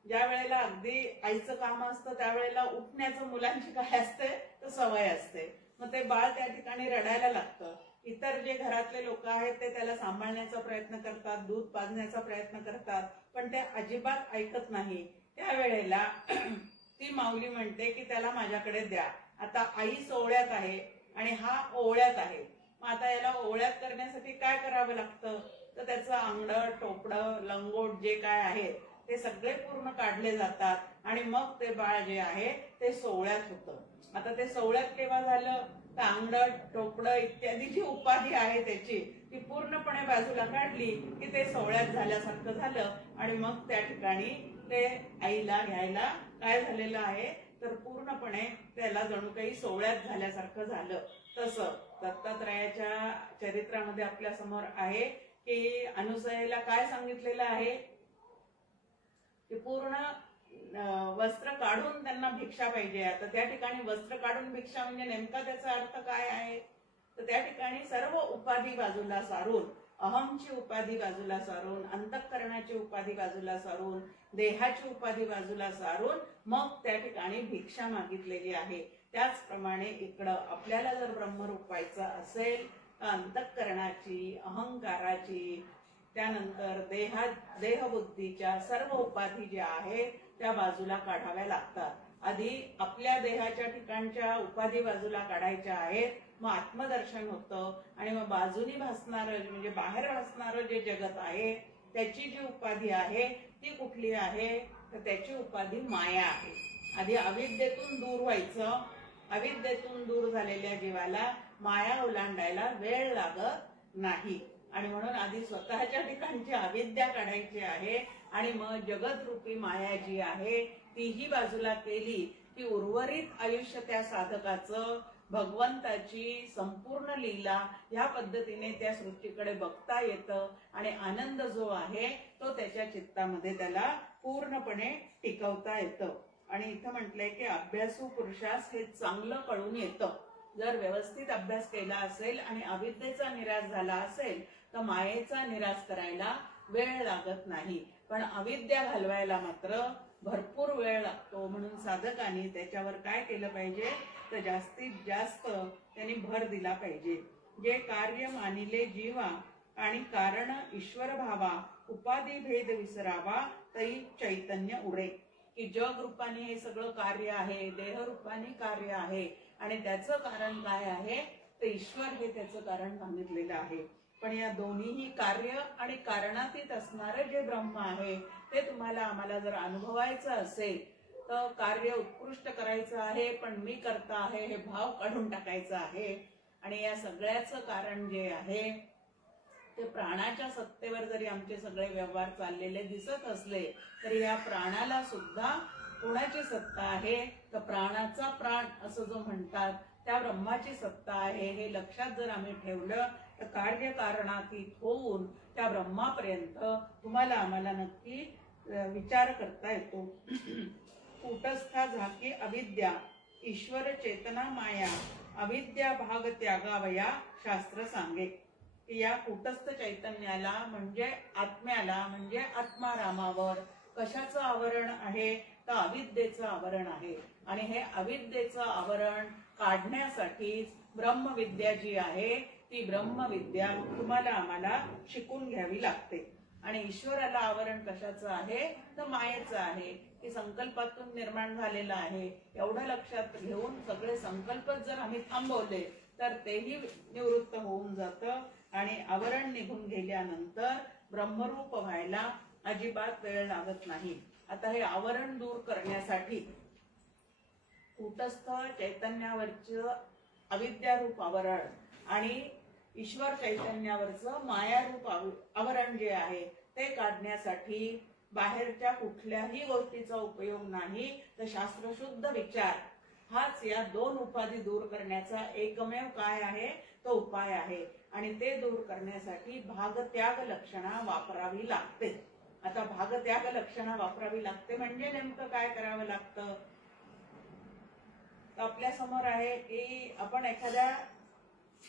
ज्या वेळेला अगदी आईचं काम असतं त्यावेळेला उठण्याचं मुलांची काय असते तर सवय असते. मग ते बाळ त्या ठिकाणी रडायला लागतं. इतर जे घरातले लोक आहेत ते त्याला सांभाळण्याचा प्रयत्न करतात, दूध पाजण्याचा प्रयत्न करतात, पण ते अजिबात ऐकत नाही. त्यावेळेला ती माऊली म्हणते की त्याला माझ्याकडे द्या. आता आई सोवळ्यात आहे आणि हा ओवळ्यात आहे. मग आता याला ओवळ्यात करण्यासाठी काय करावं लागतं तर त्याचं अंगड, टोपडं, लंगोट जे काय आहे ते सगळे पूर्ण काढले जातात आणि मग ते बाळ जे आहे ते सोवळ्यात होतं. आता ते सोवळ्यात केव्हा झालं तर अंगड, टोपडं इत्यादी जी उपाधी आहे त्याची ती पूर्णपणे बाजूला काढली की ते सोवळ्यात झाल्यासारखं झालं. आणि मग त्या ठिकाणी ते आईला घ्यायला काय झालेलं आहे तर पूर्णपणे त्याला जणू काही सोवळ्यात झाल्यासारखं झालं. तसं दत्तात्रयाच्या चरित्रामध्ये आपल्या समोर आहे की अनुसयेला काय सांगितलेलं आहे की पूर्ण वस्त्र काढून त्यांना भिक्षा पाहिजे. आता त्या ठिकाणी वस्त्र काढून भिक्षा म्हणजे नेमका त्याचा अर्थ काय आहे तर त्या ठिकाणी सर्व उपाधी बाजूला सारून, अहमची उपाधी बाजूला सारून, अंतःकरणाची उपाधी बाजूला सारून, देहाची उपाधी बाजूला सारून मग त्या ठिकाणी भिक्षा मागितलेली आहे. त्याचप्रमाणे इकडं आपल्याला जर ब्रह्मरूप व्हायचं असेल तर अंतःकरणाची, अहंकाराची, त्यानंतर देहबुद्धीच्या सर्व उपाधी ज्या आहेत त्या बाजूला काढाव्या लागतात. आधी आपल्या देहाच्या ठिकाणच्या उपाधी बाजूला काढायच्या आहेत, मग आत्मदर्शन होतं आणि मग बाजूनी भासणारं म्हणजे बाहेर भासणारं जे जगत आहे त्याची जी उपाधी आहे ती कुठली आहे तर त्याची उपाधी माया आहे. आधी अविद्येतून दूर व्हायचं. अविद्येतून दूर झालेल्या जीवाला माया ओलांडायला वेळ लागत नाही आणि म्हणून आधी स्वतःच्या ठिकाणची अविद्या काढायची आहे आणि मग जगत रूपी माया जी आहे तीही बाजूला केली की उर्वरित आयुष्य त्या साधकाचं भगवंताची संपूर्ण लीला ह्या पद्धतीने त्या सृष्टीकडे बघता येतं आणि आनंद जो आहे तो त्याच्या चित्तामध्ये त्याला पूर्णपणे टिकवता येतं. आणि इथं म्हटलंय की अभ्यासू पुरुषास हे चांगलं कळून येतं. जर व्यवस्थित अभ्यास केला असेल आणि अविद्येचा निराश झाला असेल तर मायेचा निराश करायला वेळ लागत नाही, पण अविद्या घालवायला मात्र भरपूर वेळ लागतो. म्हणून साधकांनी त्याच्यावर काय केलं पाहिजे तर जास्तीत जास्त त्यांनी भर दिला पाहिजे. जे कार्य मानिले जीवा आणि कारण ईश्वर भावा, उपाधी भेद विसरावा तै चैतन्य उरे. की जग रूपाने हे सगळं कार्य आहे, देह रूपाने कार्य आहे, आणि त्याचं कारण काय आहे तर ईश्वर हे त्याचं कारण सांगितलेलं आहे. पण या दोन्हीही कार्य आणि कारणातीत असणारं जे ब्रह्म आहे ते तुम्हाला आम्हाला जर अनुभवायचं असेल तर कार्य उत्कृष्ट करायचं आहे, पण मी करता आहे हे भाव काढून टाकायचा आहे. आणि या सगळ्याचं कारण जे आहे ते प्राणाच्या सत्तेवर जरी आमचे सगळे व्यवहार चाललेले दिसत असले तरी या प्राणाला सुद्धा कोणाची सत्ता आहे तर प्राणाचा प्राण असं जो म्हणतात त्या ब्रह्माची सत्ता आहे. हे लक्षात जर आम्ही ठेवलं तर कार्यकारणातीत होऊन त्या ब्रह्मापर्यंत तुम्हाला आम्हाला नक्की विचार करता येतो. कूटस्था झाकी अविद्या ईश्वर चेतना माया, अविद्या भाग त्यागावया शास्त्र सांगे. या कूटस्थ चैतन्याला म्हणजे आत्म्याला म्हणजे आत्मारामावर कशाचं आवरण आहे तर अविद्येचं आवरण आहे. आणि हे अविद्येचं आवरण काढण्यासाठी ब्रह्मविद्या जी आहे ती ब्रह्मविद्या तुम्हाला आम्हाला शिकून घ्यावी लागते. आणि ईश्वराला आवरण कशाचं आहे तर मायेचं आहे, की संकल्पातून निर्माण झालेलं आहे. एवढं लक्षात घेऊन सगळे संकल्पच जर आम्ही थांबवले तर तेही निवृत्त होऊन जातं आणि आवरण निघून गेल्यानंतर ब्रह्मरूप व्हायला अजिबात वेळ लागत नाही. आता हे आवरण दूर करण्यासाठी कूटस्थ चैतन्यावरचं अविद्यारूप आवरण आणि ईश्वर चैतन्यावरचं मायारूप आवरण जे आहे ते काढण्यासाठी बाहेरच्या कुठल्याही गोष्टीचा उपयोग नाही, तर शास्त्रशुद्ध विचार हाच या दोन उपाधी दूर करण्याचा एकमेव काय आहे तो उपाय आहे. आणि ते दूर करण्यासाठी भागत्याग लक्षणा वापरावी लागते. आता भागत्याग लक्षणा वापरावी लागते म्हणजे नेमकं काय करावं लागतं. आपल्या समोर आहे की आपण एखाद्या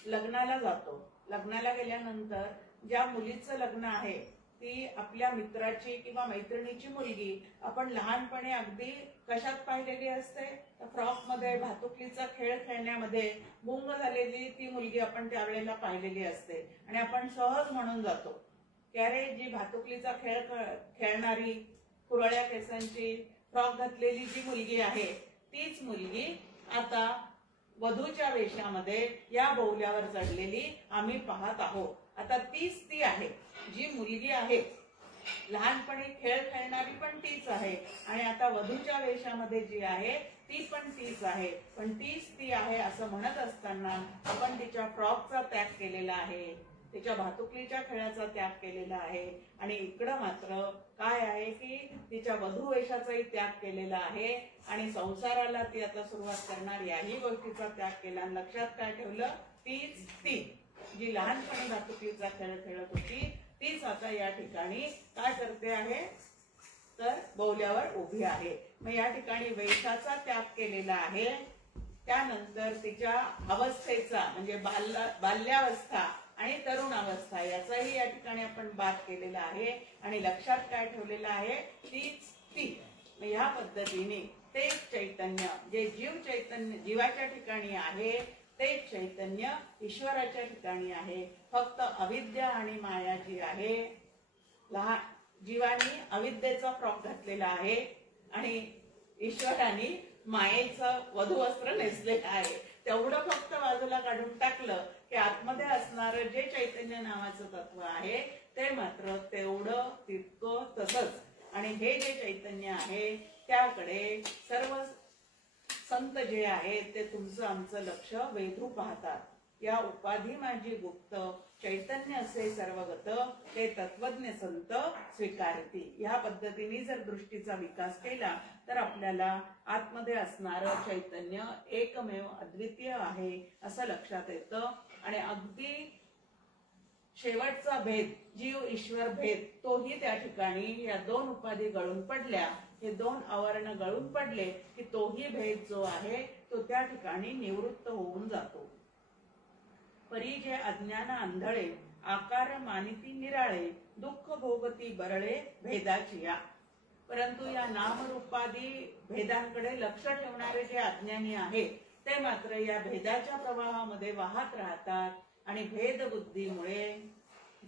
लग्नाला जातो. लग्नाला गेल्यानंतर ज्या मुलीचं लग्न आहे ती आपल्या मित्राची किंवा मैत्रिणीची मुलगी आपण लहानपणी अगदी कशात पाहिलेली असते तर फ्रॉक मध्ये, भातुकलीचा खेळ खेळण्यामध्ये गुंग झालेली ती मुलगी आपण त्यावेळेला पाहिलेली असते. आणि आपण सहज म्हणून जातो की अरे जी भातुकलीचा खेळ खेळणारी कुरळ्या केसांची फ्रॉक घातलेली जी मुलगी आहे तीच मुलगी आता वधूच्या वेशामध्ये या बौल्यावर चढलेली आम्ही पाहत आहोत. आता तीच ती आहे जी मुलगी आहे, लहानपणी खेळ खेळणारी पण तीच आहे आणि आता वधूच्या वेशामध्ये जी आहे ती पण तीच आहे. पण तीच ती आहे असं म्हणत असताना आपण तिच्या फ्रॉकचा त्याग केलेला आहे, तिच्या भातुकलीच्या खेळाचा त्याग केलेला आहे. आणि इकडं मात्र काय आहे की तिच्या वधू वेशाचाही त्याग केलेला आहे आणि संसाराला ती आता सुरुवात करणार याही गोष्टीचा त्याग केला. लक्षात काय ठेवलं, तीच ती जी लहानपणी भातुकलीचा खेळ खेळत होती तीच आता या ठिकाणी काय करते आहे तर बौल्यावर उभी आहे. मग या ठिकाणी वेशाचा त्याग केलेला आहे. त्यानंतर तिच्या अवस्थेचा म्हणजे बाल्यावस्था आणि तरुण अवस्था याचाही या ठिकाणी आपण बात केलेला आहे. आणि लक्षात काय ठेवलेलं आहे, तीच ती. ह्या पद्धतीने ते चैतन्य जे जीव चैतन्य जीवाच्या ठिकाणी आहे ते चैतन्य ईश्वराच्या ठिकाणी आहे. फक्त अविद्या आणि माया जी आहे, जीवानी अविद्येचा फ्रॉक घातलेला आहे आणि ईश्वराने मायेचं वधूवस्त्र नेसलेलं आहे. तेवढं फक्त बाजूला काढून टाकलं की आतमध्ये असणारं जे चैतन्य नावाचं तत्व आहे ते मात्र तेवढं तितकं तसंच. आणि हे जे चैतन्य आहे त्याकडे सर्व संत जे आहेत ते तुमचं आमचं लक्ष वेधू पाहतात. या उपाधी माझी गुप्त चैतन्य असे सर्वगत ते तत्वज्ञ संत स्वीकारती. या पद्धतीने जर दृष्टीचा विकास केला तर आपल्याला आतमध्ये असणारं चैतन्य एकमेव अद्वितीय आहे असं लक्षात येतं. आणि अगदी शेवटचा भेद जीव ईश्वर भेद तोही त्या ठिकाणी या दोन उपाधी गळून पडल्या, हे दोन आवरण गळून पडले की तोही भेद जो आहे तो त्या ठिकाणी निवृत्त होऊन जातो. परी जे अज्ञान आंधळे आकार मानिती निराळे दुःख भोगती बरळे भेदाची या. परंतु या नामरूपादी भेदांकडे लक्ष ठेवणारे जे अज्ञानी आहे ते मात्र या भेदाच्या प्रवाहामध्ये वाहत राहतात आणि भेद बुद्धीमुळे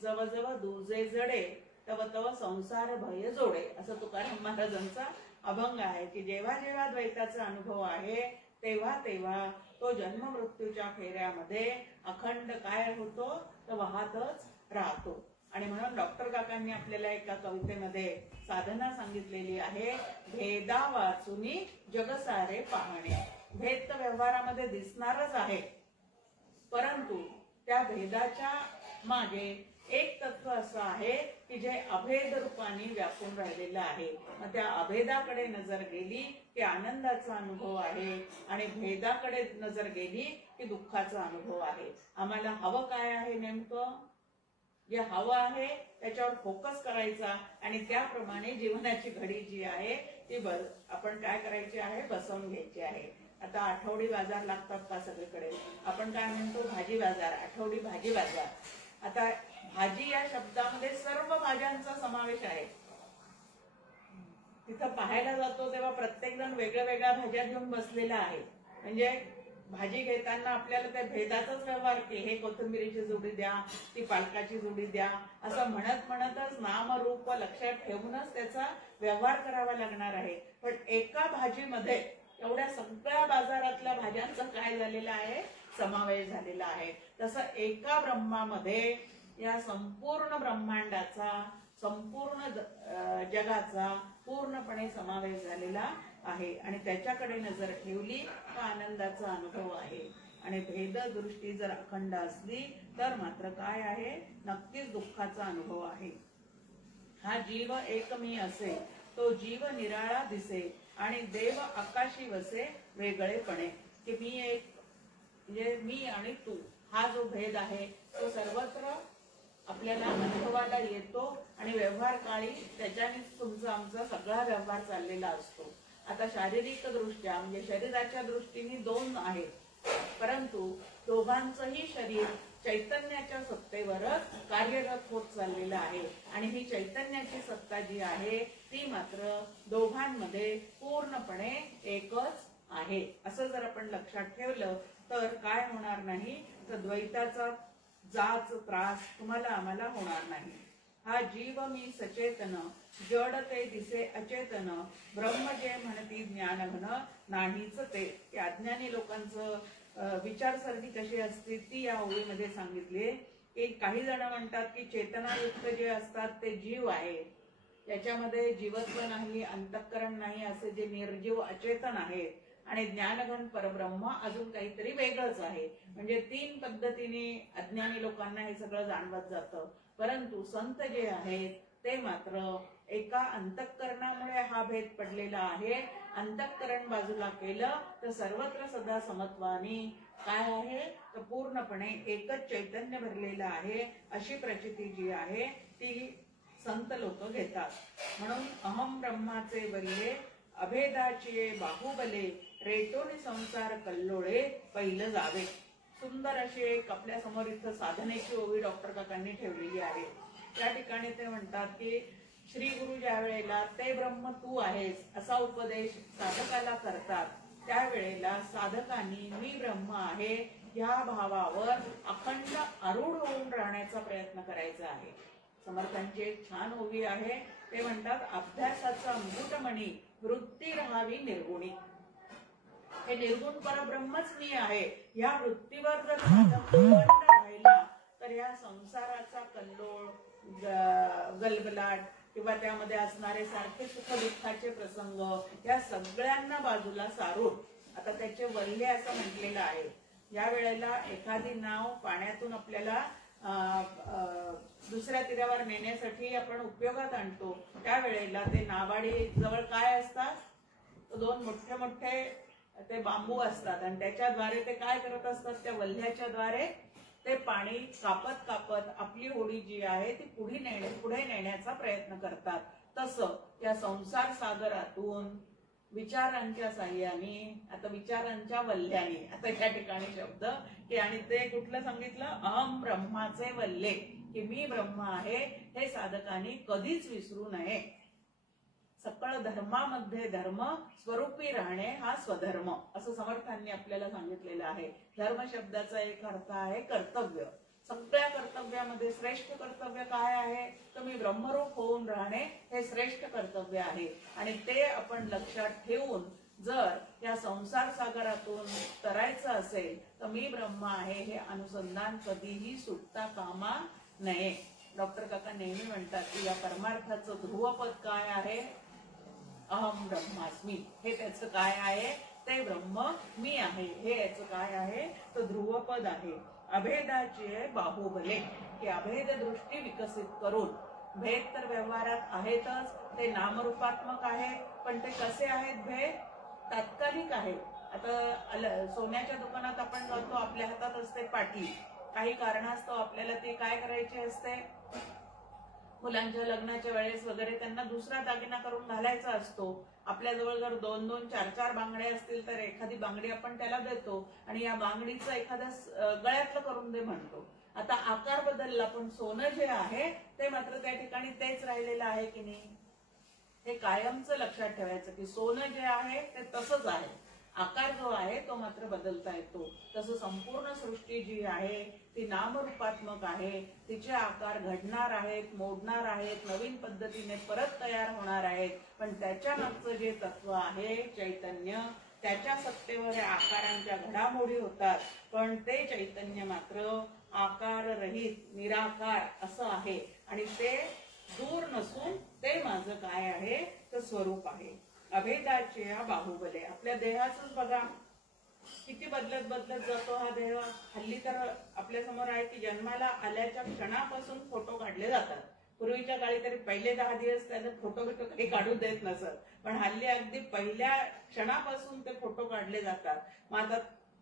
जवळजवळ दुजे जडे तव तव संसार भय जोडे, असं तुकाराम महाराजांचा अभंग आहे की जेव्हा जेव्हा द्वैताचा अनुभव आहे तेव्हा तेव्हा तो जन्म मृत्यूच्या फेऱ्यामध्ये अखंड काय होतो तर वाहतच राहतो. आणि म्हणून डॉक्टर काकांनी आपल्याला एका कवितेमध्ये साधना सांगितलेली आहे, भेदा वाचुनी जगसारे पाहणे. भेद तर व्यवहारामध्ये दिसणारच आहे, परंतु त्या भेदाच्या मागे एक तत्व असं आहे की जे अभेद रूपाने व्यापून राहिलेलं आहे. मग त्या अभेदाकडे नजर गेली की आनंदाचा अनुभव आहे आणि भेदाकडे नजर गेली की दुःखाचा अनुभव आहे. आम्हाला हवं काय आहे नेमकं? जे हवं आहे त्याच्यावर फोकस करायचा आणि त्याप्रमाणे जीवनाची घडी जी आहे ती आपण काय करायची आहे, बसवून घ्यायची आहे. आता आठवडी बाजार लागतात का सगळीकडे? आपण काय म्हणतो भाजी बाजार, आठवडी भाजी बाजार. आता भाजी या शब्दामध्ये सर्व भाज्यांचा समावेश आहे. तिथं पाहायला जातो तेव्हा प्रत्येक जण वेगळ्या वेगळ्या भाज्या घेऊन बसलेला आहे. म्हणजे भाजी घेताना आपल्याला त्या भेदाचाच व्यवहार की हे कोथिंबिरीची जोडी द्या, ती पालकाची जोडी द्या, असं म्हणत म्हणतच नामरूप लक्षात ठेवूनच त्याचा व्यवहार करावा लागणार आहे. पण एका भाजीमध्ये एवढ्या सगळ्या बाजारातल्या भाज्यांचा काय झालेला आहे, समावेश झालेला आहे. तसं एका ब्रह्मामध्ये या संपूर्ण ब्रह्मांडाचा, संपूर्ण जगाचा पूर्णपणे समावेश झालेला आहे आणि त्याच्याकडे नजर ठेवली तर आनंदाचा अनुभव आहे. आणि भेद दृष्टी जर अखंड असली तर मात्र काय आहे, नक्कीच दुःखाचा अनुभव आहे. हा जीव एकमी असे, तो जीव निराळा दिसे आणि देव आकाशी वसे वेगळेपणे. की मी एक म्हणजे मी आणि तू हा जो भेद आहे तो सर्वत्र आपल्याला अनुभवाला येतो आणि व्यवहार काळी त्याच्यानेच तुमचा आमचा सगळा व्यवहार चाललेला असतो. आता शारीरिक दृष्ट्या म्हणजे शरीराच्या दृष्टीने दोन आहेत, परंतु दोघांचंही शरीर चैतन्याच्या सत्तेवरच कार्यरत होत चाललेलं आहे आणि ही चैतन्याची सत्ता जी आहे ती मात्र दोघांमध्ये पूर्णपणे एकच आहे. असं जर आपण लक्षात ठेवलं तर काय होणार नाही, तर द्वैताचा जाच त्रास तुम्हाला आम्हाला होणार नाही. हा जीव मी सचेतन, जड ते दिसे अचेतन, ब्रह्म जे म्हणती ज्ञानघन नाहीच ते. अज्ञानी लोकांचं विचारसरणी कशी असते ती या ओळीमध्ये सांगितली. एक काही जण म्हणतात की चेतनायुक्त जे असतात ते जीव आहे, याच्यामध्ये जीवत्व नाही, अंतःकरण नाही, असे जे निर्जीव अचेतन आहेत आणि ज्ञानघन परब्रह्म अजून काहीतरी वेगळंच आहे. म्हणजे तीन पद्धतीने अज्ञानी लोकांना हे सगळं जाणवत जातं. परंतु संत जे आहेत ते मात्र एका अंतःकरणामुळे हा भेद पडलेला आहे. अंतःकरण बाजूला केलं तर सर्वत्र सदा समत्वानी काय आहे, तर पूर्णपणे एकच चैतन्य भरलेलं आहे अशी प्रचिती जी आहे ती संत लोक घेतात. म्हणून अहम ब्रह्माचे वरिये अभेदाचे बाहुबले, रेटोनी संसार कल्लोळे पहिलं जावे. सुंदर अशी एक आपल्या समोर इथं साधनेची ओवी डॉक्टर काकांनी ठेवलेली आहे. त्या ठिकाणी ते म्हणतात की श्री गुरु ज्या वेळेला ते ब्रह्म तू आहेस असा उपदेश साधकाला करतात त्यावेळेला साधकांनी मी ब्रह्म आहे या भावावर अखंड आरूढ होऊन राहण्याचा प्रयत्न करायचा आहे. समर्थांची एक छान ओवी आहे. ते म्हणतात अभ्यासाचा मुकुटमणी वृत्ती राहावी निर्गुणी. हे निर्गुण परब्रह्मच मी आहे या वृत्तीवर जर राहिला तर या संसाराचा कल्लोळ, गलबलाट किंवा त्यामध्ये असणारे सारखे सुख दुःखाचे प्रसंग या सगळ्यांना बाजूला सारून आता त्याचे वल्हे असं म्हटलेलं आहे. या वेळेला एखादी नाव पाण्यातून आपल्याला दुसऱ्या तीरावर नेण्यासाठी आपण उपयोगात आणतो त्यावेळेला ते नावाडी जवळ काय असतात, दोन मोठे मोठे ते बांबू असतात आणि त्याच्याद्वारे ते काय करत असतात, त्या वल्ह्याच्या द्वारे ते पाणी कापत कापत आपली होडी जी आहे ती पुढे नेण्याचा प्रयत्न करतात. तसं या संसार सागरातून विचारांच्या साह्याने, आता विचारांच्या वल्ल्याने, आता या ठिकाणी शब्द की आणि ते कुठलं सांगितलं, अहम ब्रह्माचे वल्ले. की मी ब्रह्म आहे हे साधकांनी कधीच विसरू नये. सकळ धर्मामध्ये धर्म स्वरूपी राहणे हा स्वधर्म असं समर्थांनी आपल्याला सांगितलेलं आहे. धर्म शब्दाचा एक अर्थ आहे कर्तव्य. सगळ्या कर्तव्यामध्ये श्रेष्ठ कर्तव्य काय आहे तर मी ब्रह्मरूप होऊन राहणे हे श्रेष्ठ कर्तव्य आहे. आणि ते आपण लक्षात ठेवून जर या संसार सागरातून तरायचं असेल तर मी ब्रह्म आहे हे अनुसंधान कधीही सुटता कामा नये. डॉक्टर काका नेहमी म्हणतात की या परमार्थाचं ध्रुवपद काय आहे, अहम ब्रह्मास्मी, हे त्याचं काय आहे, ते ब्रह्म मी आहे हे याचं काय आहे तर ध्रुवपद आहे. अभेदाचे बाहुबले, की अभेद दृष्टी विकसित करून, भेद तर व्यवहारात आहेतच, ते नामरूपात्मक आहे, पण ते कसे आहेत भेद, तात्कालिक आहे. आता सोन्याच्या दुकानात आपण जातो, आपल्या हातात असते पाटी, काही कारणास्तव आपल्याला ती काय करायची असते, मुलांच्या लग्नाच्या वेळेस वगैरे त्यांना दुसरा दागिना करून घालायचा असतो. आपल्याजवळ जर 2-2, 4-4 बांगड्या असतील तर एखादी बांगडी आपण त्याला देतो आणि या बांगडीचं एखाद्या गळ्यातलं करून दे म्हणतो. आता आकार बदलला पण सोनं जे आहे ते मात्र त्या ठिकाणी तेच राहिलेलं आहे की नाही. हे कायमचं लक्षात ठेवायचं की सोनं जे आहे ते तसंच आहे, आकार जो आहे तो मात्र बदलता येतो. तसं संपूर्ण सृष्टी जी आहे ती नामरूपात्मक आहे, तिचे आकार घडणार आहेत, मोडणार आहेत, नवीन पद्धतीने परत तयार होणार आहेत, पण त्याच्या मागचं जे तत्व आहे चैतन्य, त्याच्या सत्तेवर या आकारांच्या घडामोडी होतात, पण ते चैतन्य मात्र आकार रहित निराकार असं आहे. आणि ते दूर नसून ते माझं काय आहे तर स्वरूप आहे. अभेदाचे बाहुबले, आपल्या देहाचंच बघा किती बदलत बदलत जातो हा देह. हल्ली तर आपल्या समोर आहे की जन्माला आल्याच्या क्षणापासून फोटो काढले जातात. पूर्वीच्या काळी तरी पहिले 10 दिवस त्याला फोटो काही काढू देत नसत, पण हल्ली अगदी पहिल्या क्षणापासून ते फोटो काढले जातात. मग आता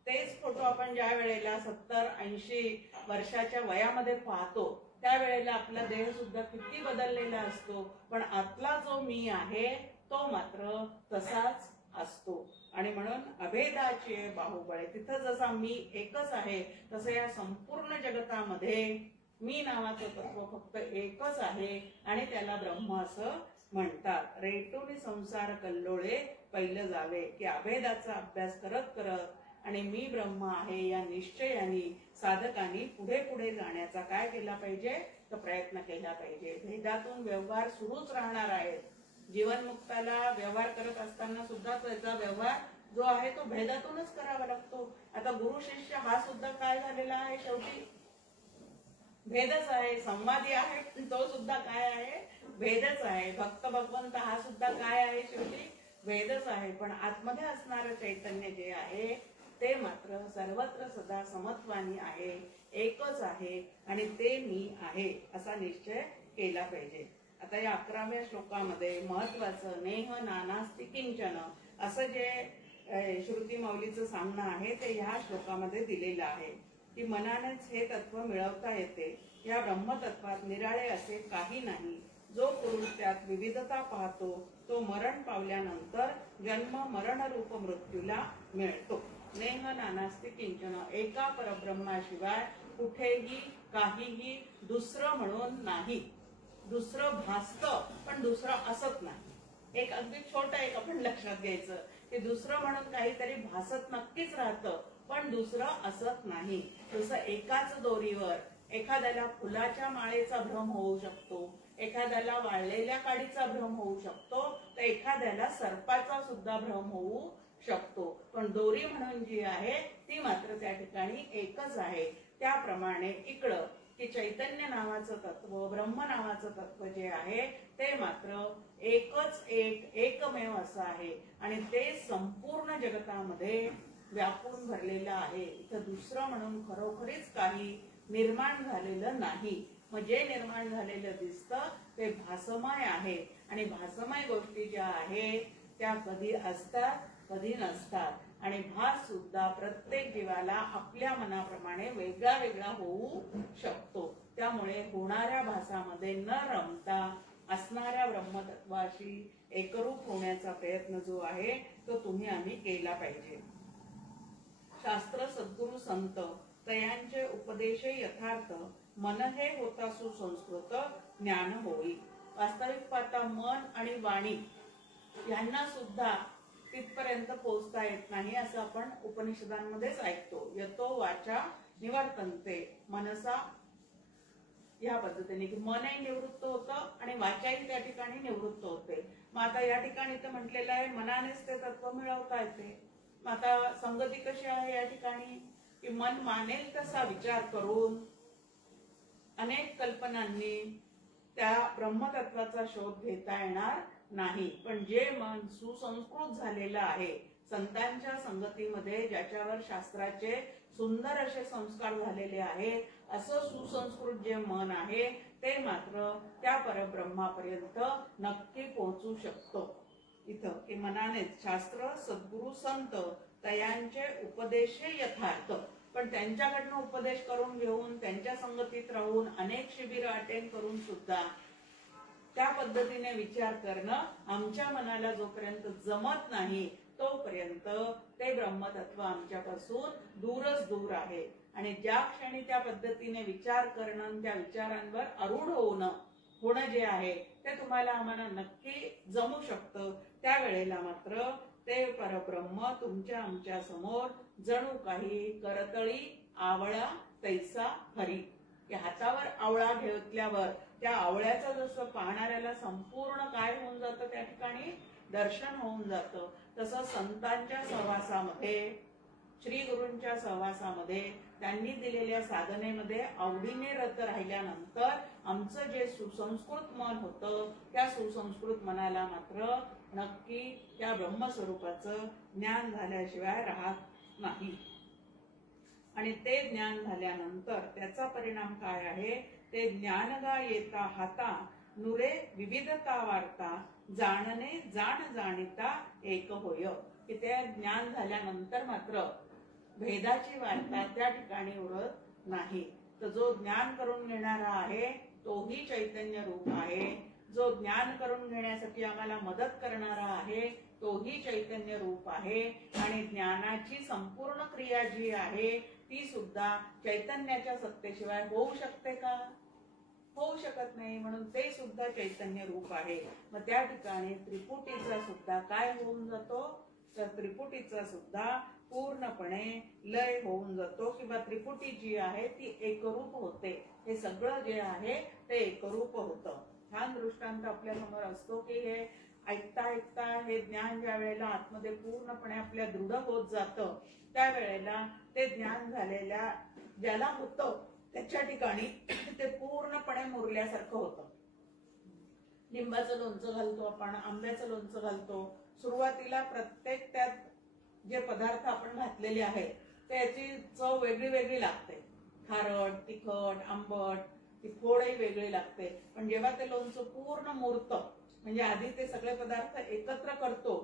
तेच फोटो आपण ज्या वेळेला 70-80 वर्षाच्या वयामध्ये पाहतो त्यावेळेला आपला देह सुद्धा किती बदललेला असतो, पण आतला जो मी आहे तो मात्र तसाच असतो. आणि म्हणून अभेदाचे बाहुबळे, तिथं जसा मी एकच आहे तसं या संपूर्ण जगतामध्ये मी नावाचं तत्व फक्त एकच आहे आणि त्याला ब्रह्म असं म्हणतात. रेटून संसार कल्लोळे पहिलं जावे, की अभेदाचा अभ्यास करत करत आणि मी ब्रह्म आहे या निश्चयाने साधकांनी पुढे पुढे जाण्याचा काय केला पाहिजे तर प्रयत्न केला पाहिजे. भेदातून व्यवहार सुरूच राहणार आहेत. जीवनमुक्ताला व्यवहार करत असताना सुद्धा त्याचा व्यवहार जो आहे तो भेदातूनच करावा लागतो. आता गुरु शिष्य हा सुद्धा काय झालेला आहे, शेवटी भेदच आहे. संवादी आहे तो सुद्धा काय आहे, भेदच आहे. भक्त भगवंत हा सुद्धा काय आहे, शेवटी भेदच आहे. पण आतमध्ये असणारं चैतन्य जे आहे ते मात्र सर्वत्र सदा समत्वानी आहे, एकच आहे आणि ते मी आहे असा निश्चय केला पाहिजे. आता या 11व्या श्लोकामध्ये महत्वाचं नेह नानास्ति किंचन असं जे श्रुती माऊलीचं सांगणं आहे ते ह्या श्लोकामध्ये दिलेलं आहे की मनानेच हे तत्व मिळवता येते. या ब्रह्मतत्वात निराळे असे काही नाही. जो पुरुष त्यात विविधता पाहतो तो मरण पावल्यानंतर जन्म मरण रूप मृत्यूला मिळतो. नेह नानास्ति किंचन, एका परब्रह्माशिवाय कुठेही काहीही दुसरं म्हणून नाही. दुसरं भासतं पण दुसरं असत नाही. एक अगदी छोटं एक आपण लक्षात घ्यायचं की दुसरं म्हणून काहीतरी भासत नक्कीच राहतं पण दुसरं असत नाही. जसं एकाच दोरीवर एखाद्याला फुलाच्या माळेचा भ्रम होऊ शकतो, एखाद्याला वाळलेल्या काडीचा भ्रम होऊ शकतो, तर एखाद्याला सर्पाचा सुद्धा भ्रम होऊ शकतो, पण दोरी म्हणून जी आहे ती मात्र त्या ठिकाणी एकच आहे. त्याप्रमाणे इकडं की चैतन्य नावाचं तत्व, ब्रह्म नावाचं तत्व जे आहे ते मात्र एकच एकमेव असं आहे आणि ते संपूर्ण जगतामध्ये व्यापून भरलेलं आहे. इथं दुसरं म्हणून खरोखरीच काही निर्माण झालेलं नाही. मग जे निर्माण झालेलं दिसतं ते भासमय आहे आणि भासमय गोष्टी ज्या आहेत त्या कधी असतात कधी नसतात आणि भास सुद्धा प्रत्येक जीवाला आपल्या मनाप्रमाणे वेगळा वेगळा होऊ शकतो. त्यामुळे होणाऱ्या भासामध्ये न रमता असणाऱ्या ब्रह्मतत्वाशी एकरूप होण्याचा प्रयत्न जो आहे तो तुम्ही आम्ही केला पाहिजे. शास्त्र सद्गुरु संत तयांचे उपदेश यथार्थ मन हे होता सुसंस्कृत ज्ञान होई. वास्तविक पाहता मन आणि वाणी यांना सुद्धा तिथपर्यंत पोहोचता येत नाही असं आपण उपनिषदांमध्येच ऐकतो. यतो वाचा निवर्तन्ते मनसा, या पद्धतीने की मनही निवृत्त होतं आणि वाचाही त्या ठिकाणी निवृत्त होते. मग आता या ठिकाणी तर म्हटलेलं आहे मनानेच ते तत्व मिळवता येते. मग आता संगती कशी आहे या ठिकाणी की मन मानेल तसा विचार करून अनेक कल्पनांनी त्या ब्रह्मतत्वाचा शोध घेता येणार नाही. पण जे मन सुसंस्कृत झालेलं आहे, संतांच्या संगतीमध्ये ज्याच्यावर शास्त्राचे सुंदर असे संस्कार झालेले आहेत, असं सुसंस्कृत जे मन आहे ते मात्र त्या परब्रह्मापर्यंत नक्की पोहोचू शकतो. इथं की मनानेच शास्त्र सद्गुरु संत तयांचे उपदेशे यथार्थ, पण त्यांच्याकडनं उपदेश करून घेऊन त्यांच्या संगतीत राहून अनेक शिबिर अटेंड करून सुद्धा त्या पद्धतीने विचार करणं आमच्या मनाला जोपर्यंत जमत नाही तोपर्यंत ते ब्रह्मतत्व आमच्यापासून दूरच दूर आहे. आणि ज्या क्षणी त्या पद्धतीने विचार करणं, त्या विचारांवर आरूढ होणं जे आहे ते तुम्हाला आम्हाला नक्की जमू शकतं, त्यावेळेला मात्र ते परब्रह्म तुमच्या आमच्या समोर जणू काही करतळी आवळा तैसा हरी, की हातावर आवळा घेतल्यावर त्या आवळ्याचं जसं पाहणाऱ्याला संपूर्ण काय होऊन जातं, त्या ठिकाणी दर्शन होऊन जातं, तसं संतांच्या सहवासामध्ये, श्री गुरूंच्या सहवासामध्ये, त्यांनी दिलेल्या साधनेमध्ये आवडीने रत राहिल्यानंतर आमचं जे सुसंस्कृत मन होतं त्या सुसंस्कृत मनाला मात्र नक्की त्या ब्रह्मस्वरूपाचं ज्ञान झाल्याशिवाय राहत नाही. आणि ते ज्ञान झाल्यानंतर त्याचा परिणाम काय आहे, ते ज्ञानगा येता हाता नुरे विविधता वार्ता जाणणे जाण जाणिता एक होय. की ते ज्ञान झाल्यानंतर मात्र भेदाची वार्ता त्या ठिकाणी उरत नाही. तर जो ज्ञान करून घेणारा आहे तोही चैतन्य रूप आहे, जो ज्ञान करून घेण्यासाठी आम्हाला मदत करणारा आहे तोही चैतन्य रूप आहे, आणि ज्ञानाची संपूर्ण क्रिया जी आहे ती सुद्धा चैतन्याच्या सत्तेशिवाय होऊ शकते का? होऊ शकत नाही. म्हणून ते सुद्धा चैतन्य रूप आहे. मग त्या ठिकाणी त्रिपुटीचा सुद्धा काय होऊन जातो, तर त्रिपुटीचा सुद्धा पूर्णपणे लय होऊन जातो, किंवा त्रिपुटी जी आहे ती एकरूप होते. हे सगळं जे आहे ते एकरूप होतं. छान दृष्टांत आपल्या समोर असतो की हे ऐकता ऐकता हे ज्ञान ज्या वेळेला आतमध्ये पूर्णपणे आपल्या दृढ होत जातं त्यावेळेला ते ज्ञान झालेल्या ज्याला होतं त्याच्या ठिकाणी ते पूर्णपणे मुरल्यासारखं होतं. लिंबाचं लोणचं घालतो आपण, आंब्याचं लोणचं घालतो. सुरुवातीला प्रत्येक त्यात जे पदार्थ आपण घातलेले आहेत त्याची चव वेगळी वेगळी लागते. खारट, तिखट, आंबट, ती फोडही वेगळी लागते. पण जेव्हा ते लोणचं पूर्ण मुरतं, म्हणजे आधी ते सगळे पदार्थ एकत्र करतो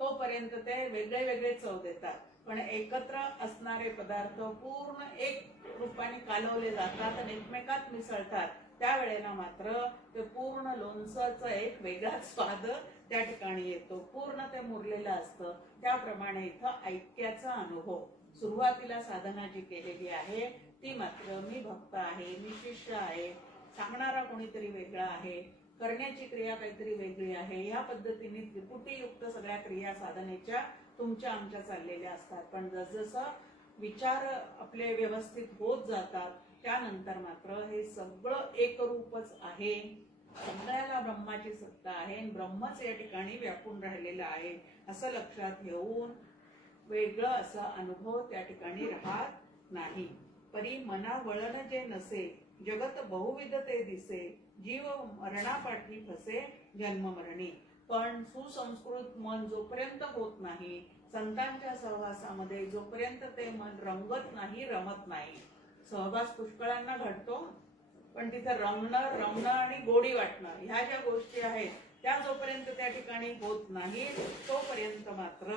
तोपर्यंत ते वेगळे वेगळे चव देतात. पण एकत्र असणारे पदार्थ पूर्ण एक रूपाने कालवले जातात आणि एकमेकात मिसळतात, त्यावेळेला मात्र ते पूर्ण लोणचं एक वेगळाच स्वाद त्या ठिकाणी येतो. पूर्ण ते मुरलेलं असतं. त्याप्रमाणे इथं ऐक्याचा अनुभव, सुरुवातीला साधना जी केलेली आहे ती मात्र मी भक्त आहे, मी शिष्य आहे, सांगणारा कोणीतरी वेगळा आहे, करण्याची क्रिया काहीतरी वेगळी आहे, या पद्धतीने त्रिपुटीयुक्त सगळ्या क्रिया साधनेच्या तुमच्या आमच्या चाललेल्या असतात. पण जसजसं विचार आपले व्यवस्थित होत जातात त्यानंतर मात्र हे सगळं एकरूपच आहे, सगळ्याला ब्रह्माची सत्ता आहे, ब्रह्मच या ठिकाणी व्यापून राहिलेला आहे असं लक्षात घेऊन वेगळं असा अनुभव त्या ठिकाणी राहत नाही. परी मना वळण जे नसे जगत बहुविध ते दिसे, जीव मरणापाठी फसे जन्म मरणी. पण सुसंस्कृत मन जोपर्यंत होत नाही, संतांच्या सहवासामध्ये जोपर्यंत ते मन रंगत नाही, रमत नाही. सहवास पुष्कळांना घडतो, पण तिथे रमणं आणि गोडी वाटणं ह्या ज्या गोष्टी आहेत त्या जोपर्यंत त्या ठिकाणी होत नाही तोपर्यंत मात्र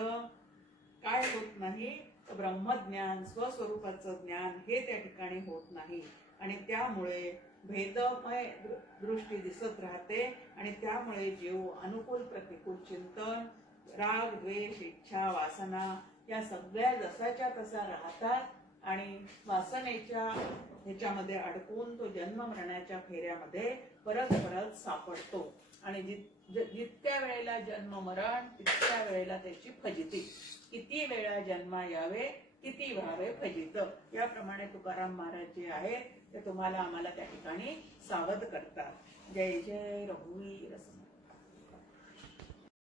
काय होत नाही, ब्रह्मज्ञान, स्वस्वरूपाचं ज्ञान हे त्या ठिकाणी होत नाही. आणि त्यामुळे भेदमय दृष्टी दिसत राहते आणि त्यामुळे जीव अनुकूल प्रतिकूल चिंतन, राग, द्वेष, इच्छा, वासना या सगळ्या जसाच्या तसा राहतात आणि वासनेच्या ह्याच्यामध्ये अडकून तो जन्म मरणाच्या फेऱ्यामध्ये परत परत सापडतो आणि जितक्या वेळेला जन्म मरण तितक्या वेळेला त्याची फजिती. किती वेळा जन्मा यावे किती व्हावे फजित, याप्रमाणे तुकाराम महाराज जे आहेत ते तुम्हाला आम्हाला त्या ठिकाणी सावध करतात. जय जय रघुवीर.